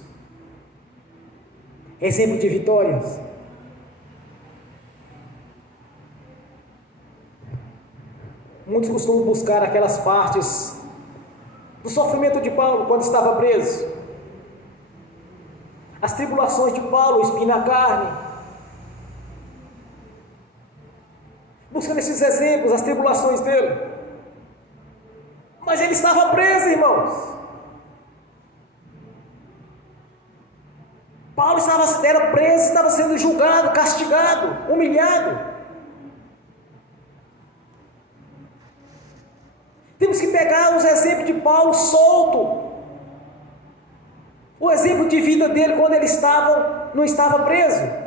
exemplo de vitórias. Muitos costumam buscar aquelas partes do sofrimento de Paulo quando estava preso, as tribulações de Paulo, o espinho na carne, buscando esses exemplos, as tribulações dele. Mas ele estava preso, irmãos. Paulo era preso, estava sendo julgado, castigado, humilhado. Temos que pegar os exemplos de Paulo solto, o exemplo de vida dele quando ele não estava preso.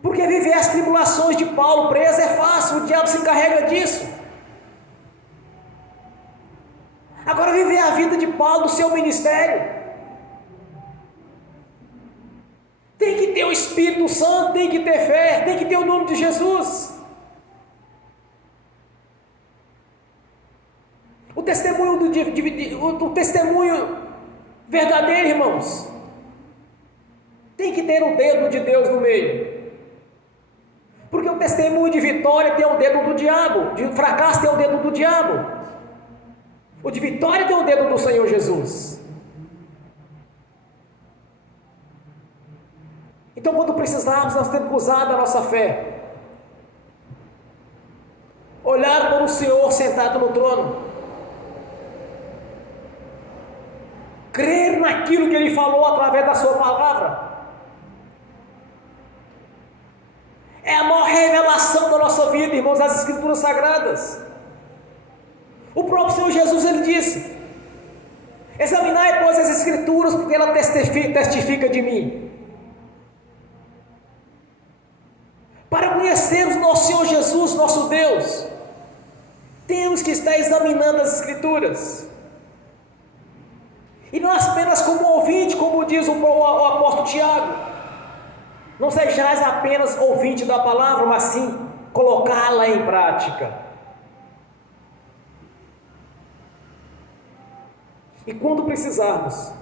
Porque viver as tribulações de Paulo preso é fácil, o diabo se encarrega disso. Agora viver a vida de Paulo no seu ministério, tem que ter o Espírito Santo, tem que ter fé, tem que ter o nome de Jesus. O testemunho verdadeiro, irmãos, tem que ter o dedo de Deus no meio. Porque o testemunho de vitória tem o dedo do diabo, de fracasso tem o dedo do diabo. O de vitória tem o dedo do Senhor Jesus. Então, quando precisarmos, nós temos que usar da nossa fé, olhar para o Senhor sentado no trono, crer naquilo que Ele falou através da sua palavra. É a maior revelação da nossa vida, irmãos, as Escrituras Sagradas. O próprio Senhor Jesus, Ele disse: examinai, pois, as Escrituras, porque ela testifica de mim. Para conhecermos nosso Senhor Jesus, nosso Deus, temos que estar examinando as Escrituras. E não apenas como ouvinte, como diz o apóstolo Tiago. Não sejais apenas ouvinte da palavra, mas sim colocá-la em prática. E quando precisarmos,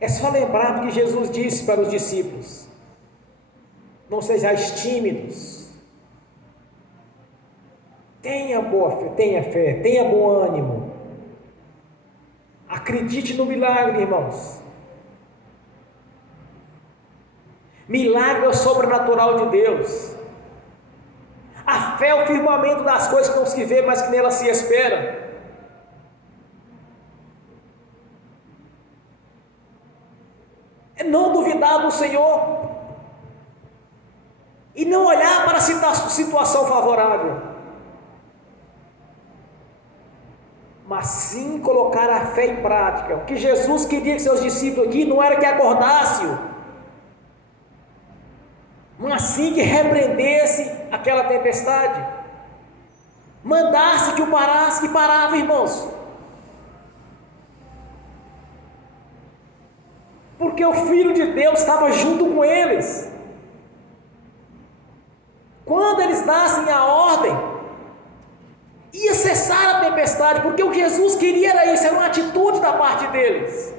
é só lembrar que Jesus disse para os discípulos: não sejais tímidos, tenha boa fé, tenha bom ânimo, acredite no milagre, irmãos. Milagre é o sobrenatural de Deus. A fé é o firmamento das coisas que não se vê, mas que nela se espera. É não duvidar do Senhor e não olhar para a situação favorável, mas sim colocar a fé em prática. O que Jesus queria que seus discípulos aqui não era que acordassem, mas sim que repreendesse aquela tempestade, mandasse que o parasse, que parava, irmãos. Porque o Filho de Deus estava junto com eles. Quando eles dassem a ordem, ia cessar a tempestade, porque o que Jesus queria era isso, era uma atitude da parte deles.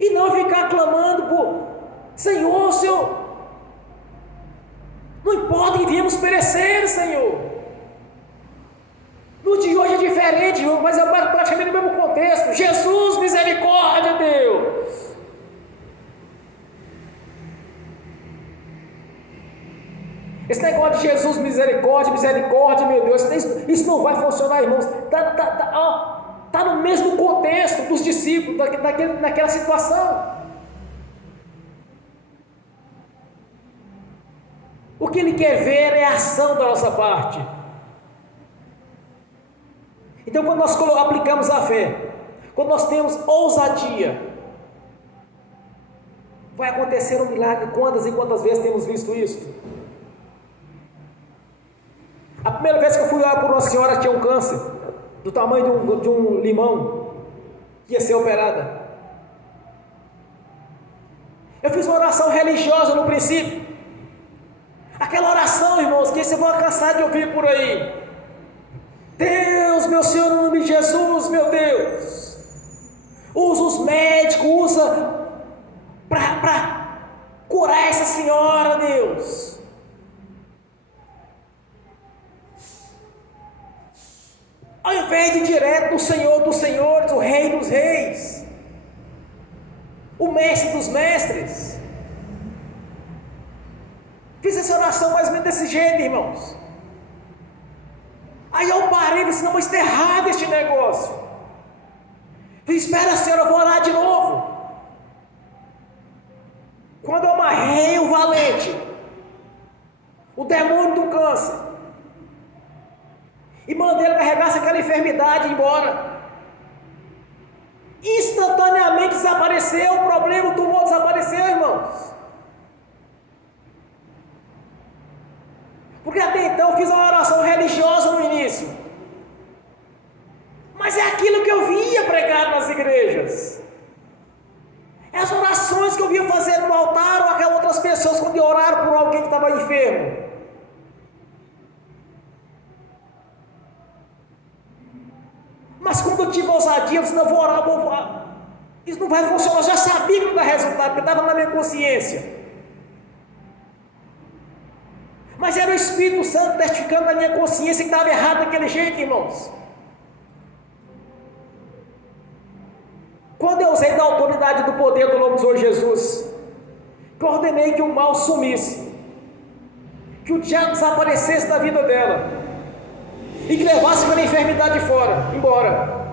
E não ficar clamando por Senhor, Senhor, não importa que viemos perecer, Senhor. No de hoje é diferente, mas é praticamente no mesmo contexto. Jesus, misericórdia, Deus. Esse negócio de Jesus, misericórdia, misericórdia, meu Deus, isso não vai funcionar, irmãos. Está no mesmo contexto dos discípulos, naquela situação. O que Ele quer ver é a ação da nossa parte. Então, quando nós aplicamos a fé, quando nós temos ousadia, vai acontecer um milagre. Quantas e quantas vezes temos visto isso? A primeira vez que eu fui lá por uma senhora que tinha um câncer, do tamanho de um limão, que ia ser operada. Eu fiz uma oração religiosa no princípio. Aquela oração, irmãos, que você vai cansar de ouvir por aí. Deus, meu Senhor, no nome de Jesus, meu Deus. Usa os médicos, usa para curar essa senhora, Deus. Ao invés de ir direto no Senhor dos senhores, o Rei dos reis, o Mestre dos mestres. Fiz essa oração mais ou menos desse jeito, irmãos. Aí eu parei e disse, não, mas está errado este negócio. Falei, espera, senhora, eu vou orar de novo. Quando eu amarrei o valente, o demônio do câncer, e mandei ele carregar aquela enfermidade embora, instantaneamente desapareceu o problema, o tumor desapareceu, irmãos. Porque até então eu fiz uma oração religiosa no início, mas é aquilo que eu via pregado nas igrejas, é as orações que eu via fazer no altar, ou aquelas outras pessoas quando oraram por alguém que estava enfermo. Mas quando eu tive ousadia, eu disse, não, vou orar, isso não vai funcionar. Eu já sabia que não dá resultado, porque estava na minha consciência. Mas era o Espírito Santo testificando na minha consciência que estava errado daquele jeito, irmãos. Quando eu usei da autoridade do poder do nome do Senhor Jesus, que eu ordenei que o mal sumisse, que o diabo desaparecesse da vida dela, e que levasse aquela enfermidade embora,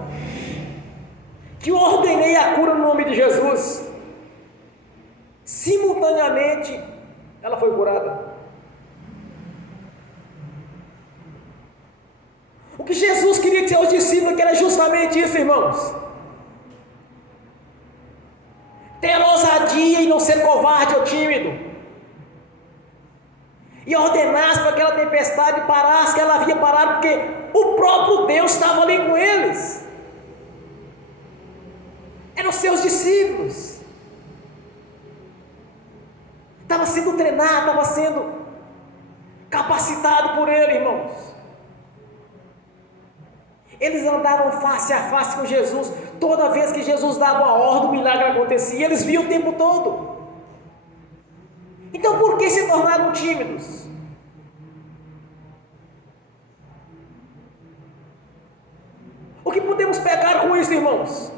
que eu ordenei a cura no nome de Jesus, simultaneamente ela foi curada. O que Jesus queria dizer aos discípulos que era justamente isso, irmãos. Ter ousadia e não ser covarde ou tímido. E ordenasse para aquela tempestade parasse, que ela havia parado, porque o próprio Deus estava ali com eles. Eram os seus discípulos. Estava sendo treinado, estava sendo capacitado por Ele, irmãos. Eles andavam face a face com Jesus. Toda vez que Jesus dava uma ordem, o milagre acontecia. Eles viam o tempo todo. Então por que se tornaram tímidos? O que podemos pegar com isso, irmãos?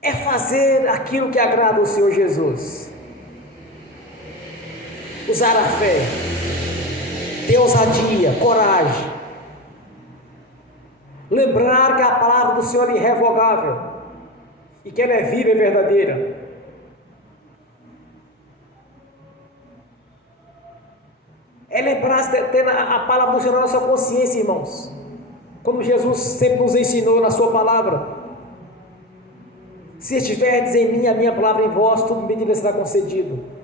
É fazer aquilo que agrada ao Senhor Jesus. Usar a fé, ter ousadia, coragem, lembrar que a palavra do Senhor é irrevogável e que ela é viva e verdadeira. É lembrar de ter a palavra do Senhor na nossa consciência, irmãos, como Jesus sempre nos ensinou na sua palavra: se estiverdes em mim, a minha palavra em vós, tudo me lhe será concedido.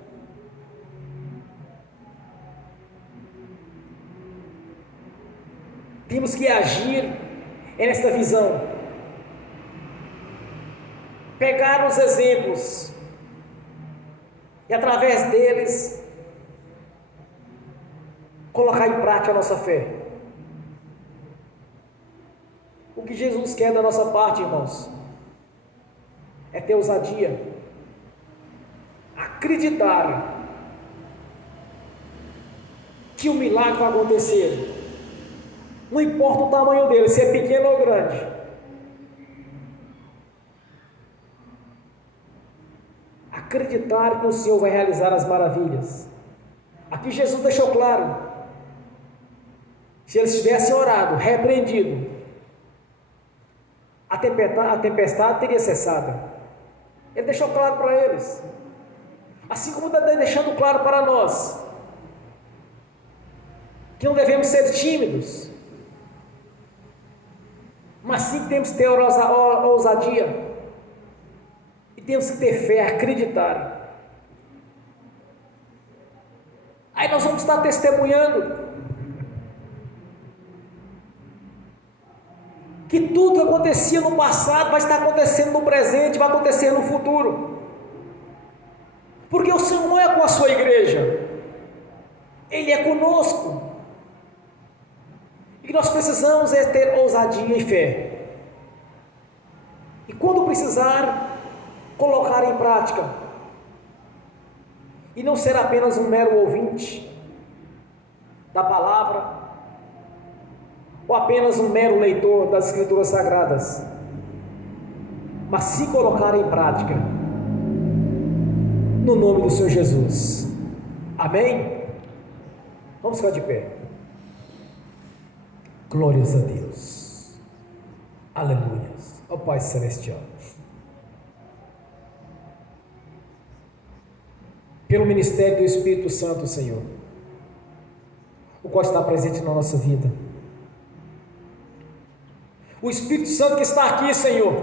Temos que agir nesta visão, pegar os exemplos e através deles colocar em prática a nossa fé. O que Jesus quer da nossa parte, irmãos, é ter ousadia, acreditar que o milagre vai acontecer, não importa o tamanho dele, se é pequeno ou grande. Acreditar que o Senhor vai realizar as maravilhas. Aqui Jesus deixou claro, se eles tivessem orado, repreendido, a tempestade teria cessado. Ele deixou claro para eles, assim como está deixando claro para nós, que não devemos ser tímidos, mas sim temos que ter ousadia, e temos que ter fé, acreditar. Aí nós vamos estar testemunhando que tudo que acontecia no passado vai estar acontecendo no presente, vai acontecer no futuro, porque o Senhor não é com a sua igreja, Ele é conosco. E que nós precisamos é ter ousadia e fé, e quando precisar, colocar em prática, e não ser apenas um mero ouvinte da palavra, ou apenas um mero leitor das Escrituras Sagradas, mas se colocar em prática, no nome do Senhor Jesus. Amém? Vamos ficar de pé. Glórias a Deus. Aleluia. Ó Pai Celestial, pelo ministério do Espírito Santo, Senhor, o qual está presente na nossa vida, o Espírito Santo que está aqui, Senhor,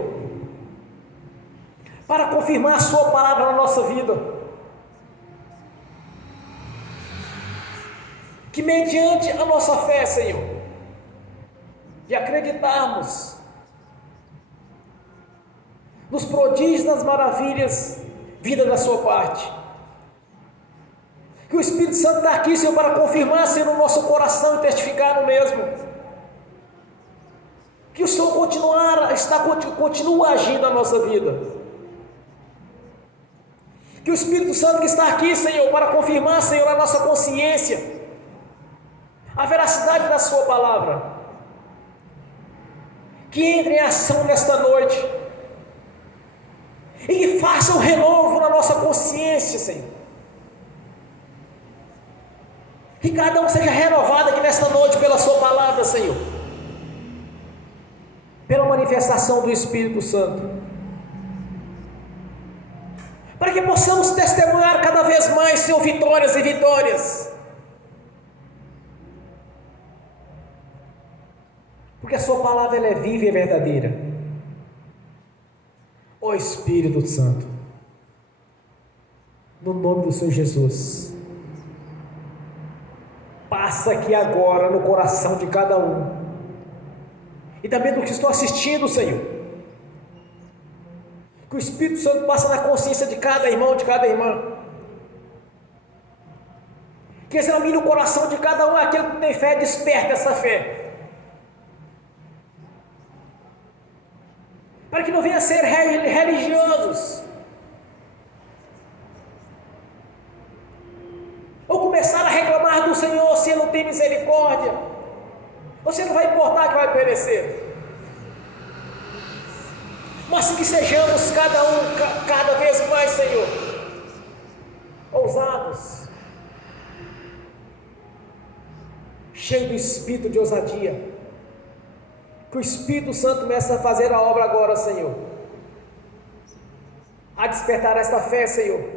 para confirmar a sua palavra na nossa vida, que mediante a nossa fé, Senhor, de acreditarmos nos prodígios, nas maravilhas, vida da sua parte, que o Espírito Santo está aqui, Senhor, para confirmar, Senhor, no nosso coração e testificar no mesmo, que o Senhor continua agindo na nossa vida, que o Espírito Santo que está aqui, Senhor, para confirmar, Senhor, a nossa consciência, a veracidade da sua palavra, que entre em ação nesta noite, e que faça um renovo na nossa consciência, Senhor, que cada um seja renovado aqui nesta noite pela sua palavra, Senhor, pela manifestação do Espírito Santo, para que possamos testemunhar cada vez mais, Senhor, vitórias e vitórias, porque a sua palavra ela é viva e é verdadeira. Ó Espírito Santo, no nome do Senhor Jesus, passa aqui agora no coração de cada um, e também do que estou assistindo, Senhor, que o Espírito Santo passe na consciência de cada irmão, de cada irmã, que examine o coração de cada um, aquele que tem fé, desperta essa fé, para que não venha a ser religiosos, ou começar a reclamar do Senhor, se Ele não tem misericórdia, você não vai importar que vai perecer, mas que sejamos cada vez mais, Senhor, ousados, cheio do espírito de ousadia, que o Espírito Santo comece a fazer a obra agora, Senhor, a despertar esta fé, Senhor,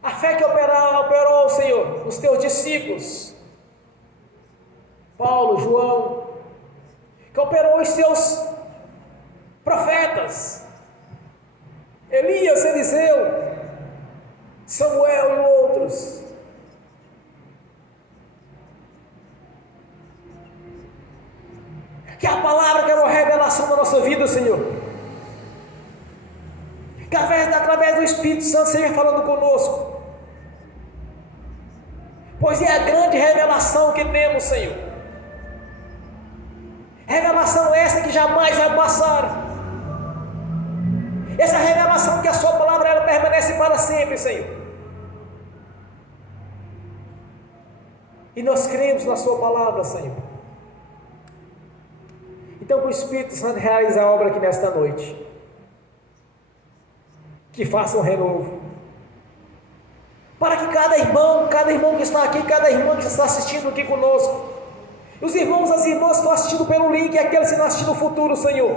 a fé que operou, Senhor, nos teus discípulos, Paulo, João, que operou os teus profetas, Elias, Eliseu, Samuel e outros, que a palavra que é uma revelação da nossa vida, Senhor, que através do Espírito Santo seja falando conosco, pois é a grande revelação que temos, Senhor, Revelação essa que jamais vai passar. Essa revelação que a sua palavra ela permanece para sempre, Senhor. E nós cremos na sua palavra, Senhor. Então que o Espírito Santo realize a obra aqui nesta noite. Que faça um renovo. Para que cada irmão que está aqui, cada irmão que está assistindo aqui conosco, os irmãos, as irmãs que estão assistindo pelo link e aqueles que estão assistindo no futuro, Senhor,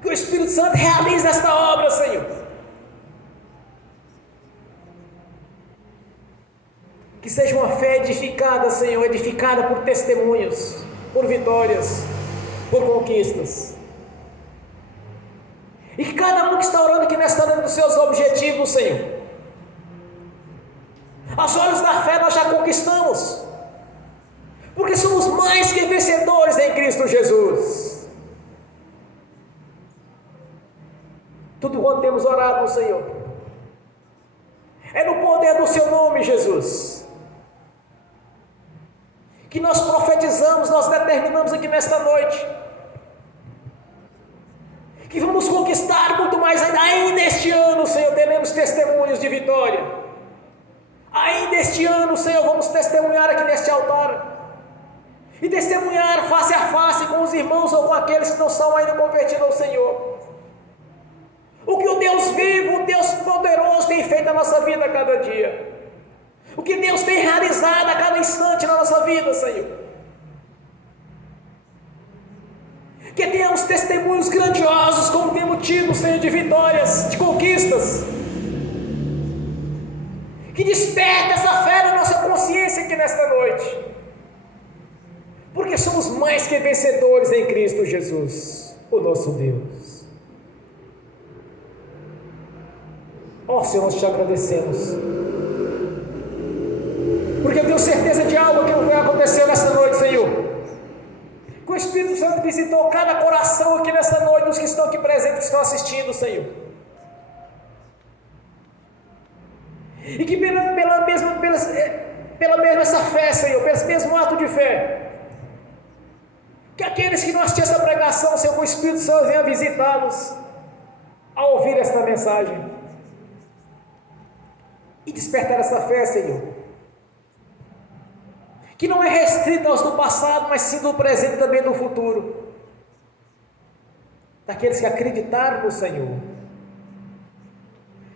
que o Espírito Santo realize esta obra, Senhor. Que seja uma fé edificada, Senhor, edificada por testemunhos, por vitórias, por conquistas. E que cada um que está orando aqui nesta noite dos seus objetivos, Senhor, aos olhos da fé nós já conquistamos, porque somos mais que vencedores em Cristo Jesus. Tudo quanto temos orado, Senhor, é no poder do seu nome, Jesus, que nós profetizamos, nós determinamos aqui nesta noite, que vamos conquistar muito mais ainda este ano, Senhor. Teremos testemunhos de vitória. Ainda este ano, Senhor, vamos testemunhar aqui neste altar, e testemunhar face a face com os irmãos ou com aqueles que não são ainda convertidos ao Senhor, o que o Deus vivo, o Deus poderoso tem feito na nossa vida a cada dia, o que Deus tem realizado a cada instante na nossa vida, Senhor. Que tenhamos testemunhos grandiosos como temos tido, Senhor, de vitórias, de conquistas. Que desperte essa fé na nossa consciência aqui nesta noite, porque somos mais que vencedores em Cristo Jesus, o nosso Deus. Ó Senhor, nós te agradecemos, porque eu tenho certeza de algo que vai acontecer nesta noite, Senhor. Que o Espírito Santo visitou cada coração aqui nesta noite, os que estão aqui presentes, que estão assistindo, Senhor. E que pela mesma essa fé, Senhor, pelo mesmo ato de fé, que aqueles que não assistiram essa pregação, Senhor, com o Espírito Santo venha visitá-los ao ouvir esta mensagem e despertar essa fé, Senhor, que não é restrita aos do passado, mas sim do presente e também do futuro, daqueles que acreditaram no Senhor,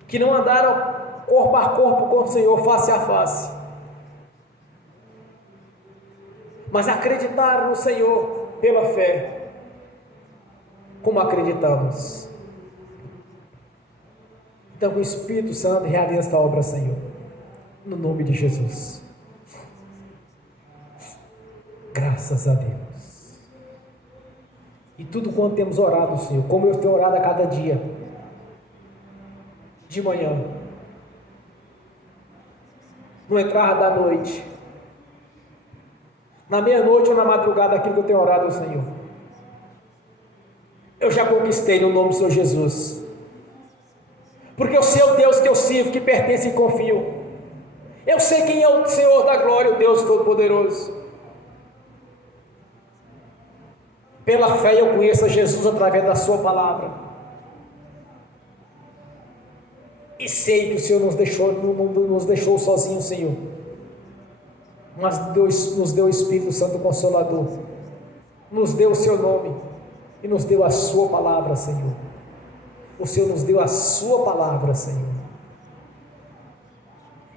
que não andaram corpo a corpo com o Senhor, face a face, mas acreditaram no Senhor pela fé, como acreditamos. Então, o Espírito Santo realiza esta obra, Senhor, no nome de Jesus. Graças a Deus. E tudo quanto temos orado, Senhor, como eu tenho orado a cada dia, de manhã, no entrar da noite, na meia-noite ou na madrugada, aquilo que eu tenho orado ao Senhor, eu já conquistei no nome do Senhor Jesus, porque eu sei o Deus que eu sirvo, que pertence e confio. Eu sei quem é o Senhor da glória, o Deus Todo-Poderoso. Pela fé eu conheço a Jesus através da sua palavra, e sei que o Senhor não nos deixou sozinhos, Senhor, mas nos deu o Espírito Santo Consolador, nos deu o seu nome e nos deu a sua palavra, Senhor. O Senhor nos deu a sua palavra, Senhor,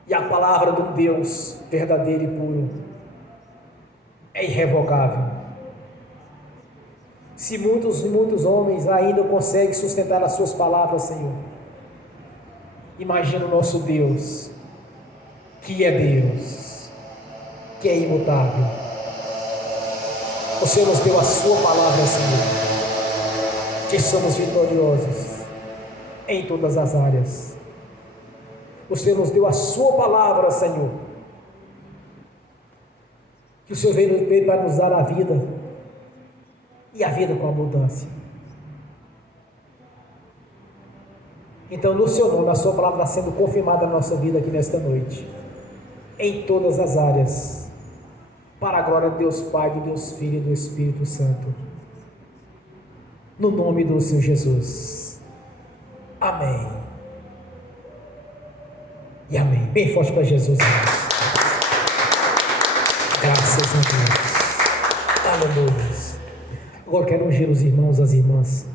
e a palavra do Deus verdadeiro e puro é irrevogável. Se muitos homens ainda conseguem sustentar as suas palavras, Senhor, imagina o nosso Deus, que é Deus, que é imutável. O Senhor nos deu a sua palavra, Senhor, que somos vitoriosos em todas as áreas. O Senhor nos deu a sua palavra, Senhor, que o Senhor veio para nos dar a vida, e a vida com abundância. Então, no seu nome, a sua palavra está sendo confirmada na nossa vida aqui nesta noite, em todas as áreas, para a glória de Deus Pai, do Deus Filho e do Espírito Santo. No nome do Senhor Jesus. Amém. E amém. Bem forte para Jesus, irmãos. Graças a Deus. Aleluia. Agora quero ungir os irmãos, as irmãs.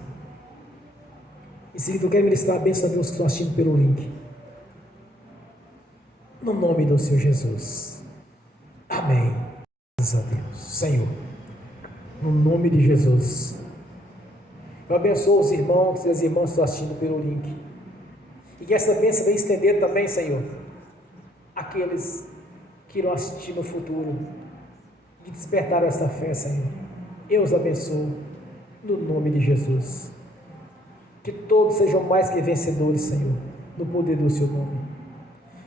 Em seguida eu quero ministrar a bênção a Deus que estão assistindo pelo link. No nome do Senhor Jesus. Amém. Graças a Deus. Senhor, no nome de Jesus, eu abençoo os irmãos e as irmãs que estão assistindo pelo link. E que essa bênção venha estender também, Senhor, aqueles que irão assistir no futuro, que despertaram esta fé, Senhor. Eu os abençoo, no nome de Jesus. Que todos sejam mais que vencedores, Senhor, no poder do Seu nome.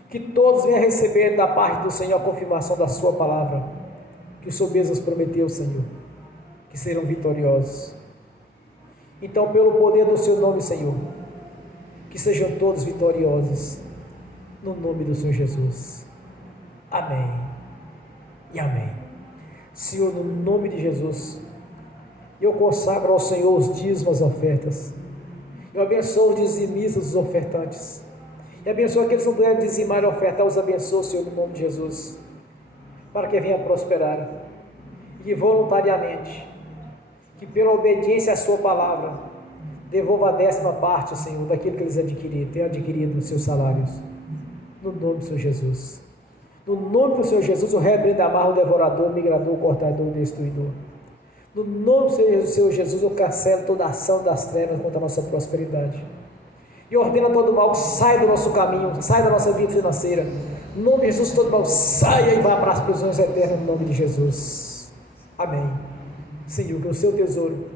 Que todos venham receber da parte do Senhor a confirmação da Sua palavra, que o Senhor mesmo nos prometeu, Senhor, que serão vitoriosos. Então, pelo poder do Seu nome, Senhor, que sejam todos vitoriosos, no nome do Senhor Jesus. Amém e amém. Senhor, no nome de Jesus, eu consagro ao Senhor os dízimos, as ofertas. Eu abençoo os dizimistas, os ofertantes. E abençoo aqueles que não puderem dizimar e ofertar, os abençoo, Senhor, no nome de Jesus, para que venha prosperar. E voluntariamente, que pela obediência à Sua palavra, devolva a 10ª parte, Senhor, daquilo que eles tenham adquirido nos seus salários. No nome do Senhor Jesus. No nome do Senhor Jesus, eu repreendo, amarro o devorador, o migrador, o cortador, o destruidor. No nome do Senhor Jesus, eu cancelo toda a ação das trevas contra a nossa prosperidade. E ordena todo mal que saia do nosso caminho, saia da nossa vida financeira. No nome de Jesus, todo mal saia e vá para as prisões eternas, no nome de Jesus. Amém. Senhor, que o Seu tesouro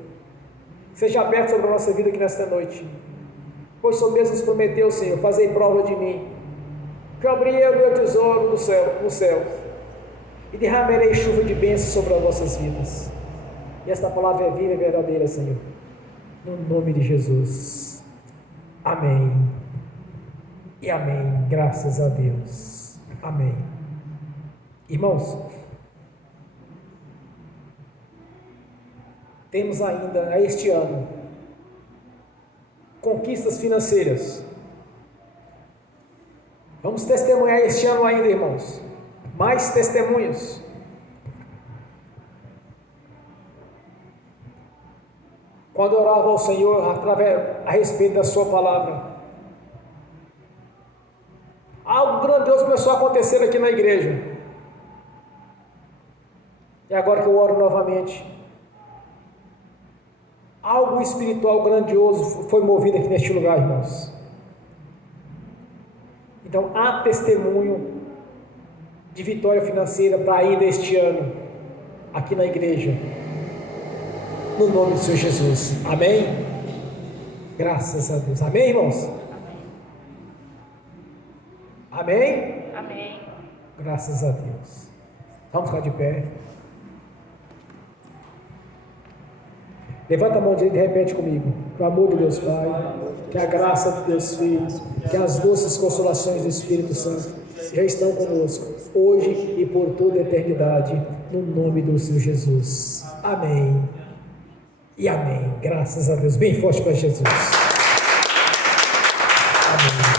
seja aberto sobre a nossa vida aqui nesta noite. Pois o Senhor mesmo nos prometeu, Senhor, fazer prova de mim, que eu abrirei o meu tesouro no céu, e derramarei chuva de bênçãos sobre as vossas vidas. E esta palavra é viva e verdadeira, Senhor, no nome de Jesus. Amém e amém. Graças a Deus. Amém. Irmãos, temos ainda este ano conquistas financeiras. Vamos testemunhar este ano ainda, irmãos, mais testemunhos. Quando eu orava ao Senhor a respeito da Sua palavra, algo grandioso começou a acontecer aqui na igreja. E agora que eu oro novamente, algo espiritual grandioso foi movido aqui neste lugar, irmãos. Então há testemunho de vitória financeira para ainda este ano aqui na igreja, no nome do Senhor Jesus. Amém? Graças a Deus. Amém, irmãos? Amém? Amém. Graças a Deus. Vamos ficar de pé. Levanta a mão direita e repete comigo. Que o amor de Deus Pai, que a graça de Deus Filho, que as doces consolações do Espírito Santo já estão conosco, hoje e por toda a eternidade, no nome do Senhor Jesus. Amém e amém. Graças a Deus. Bem forte para Jesus. Amém.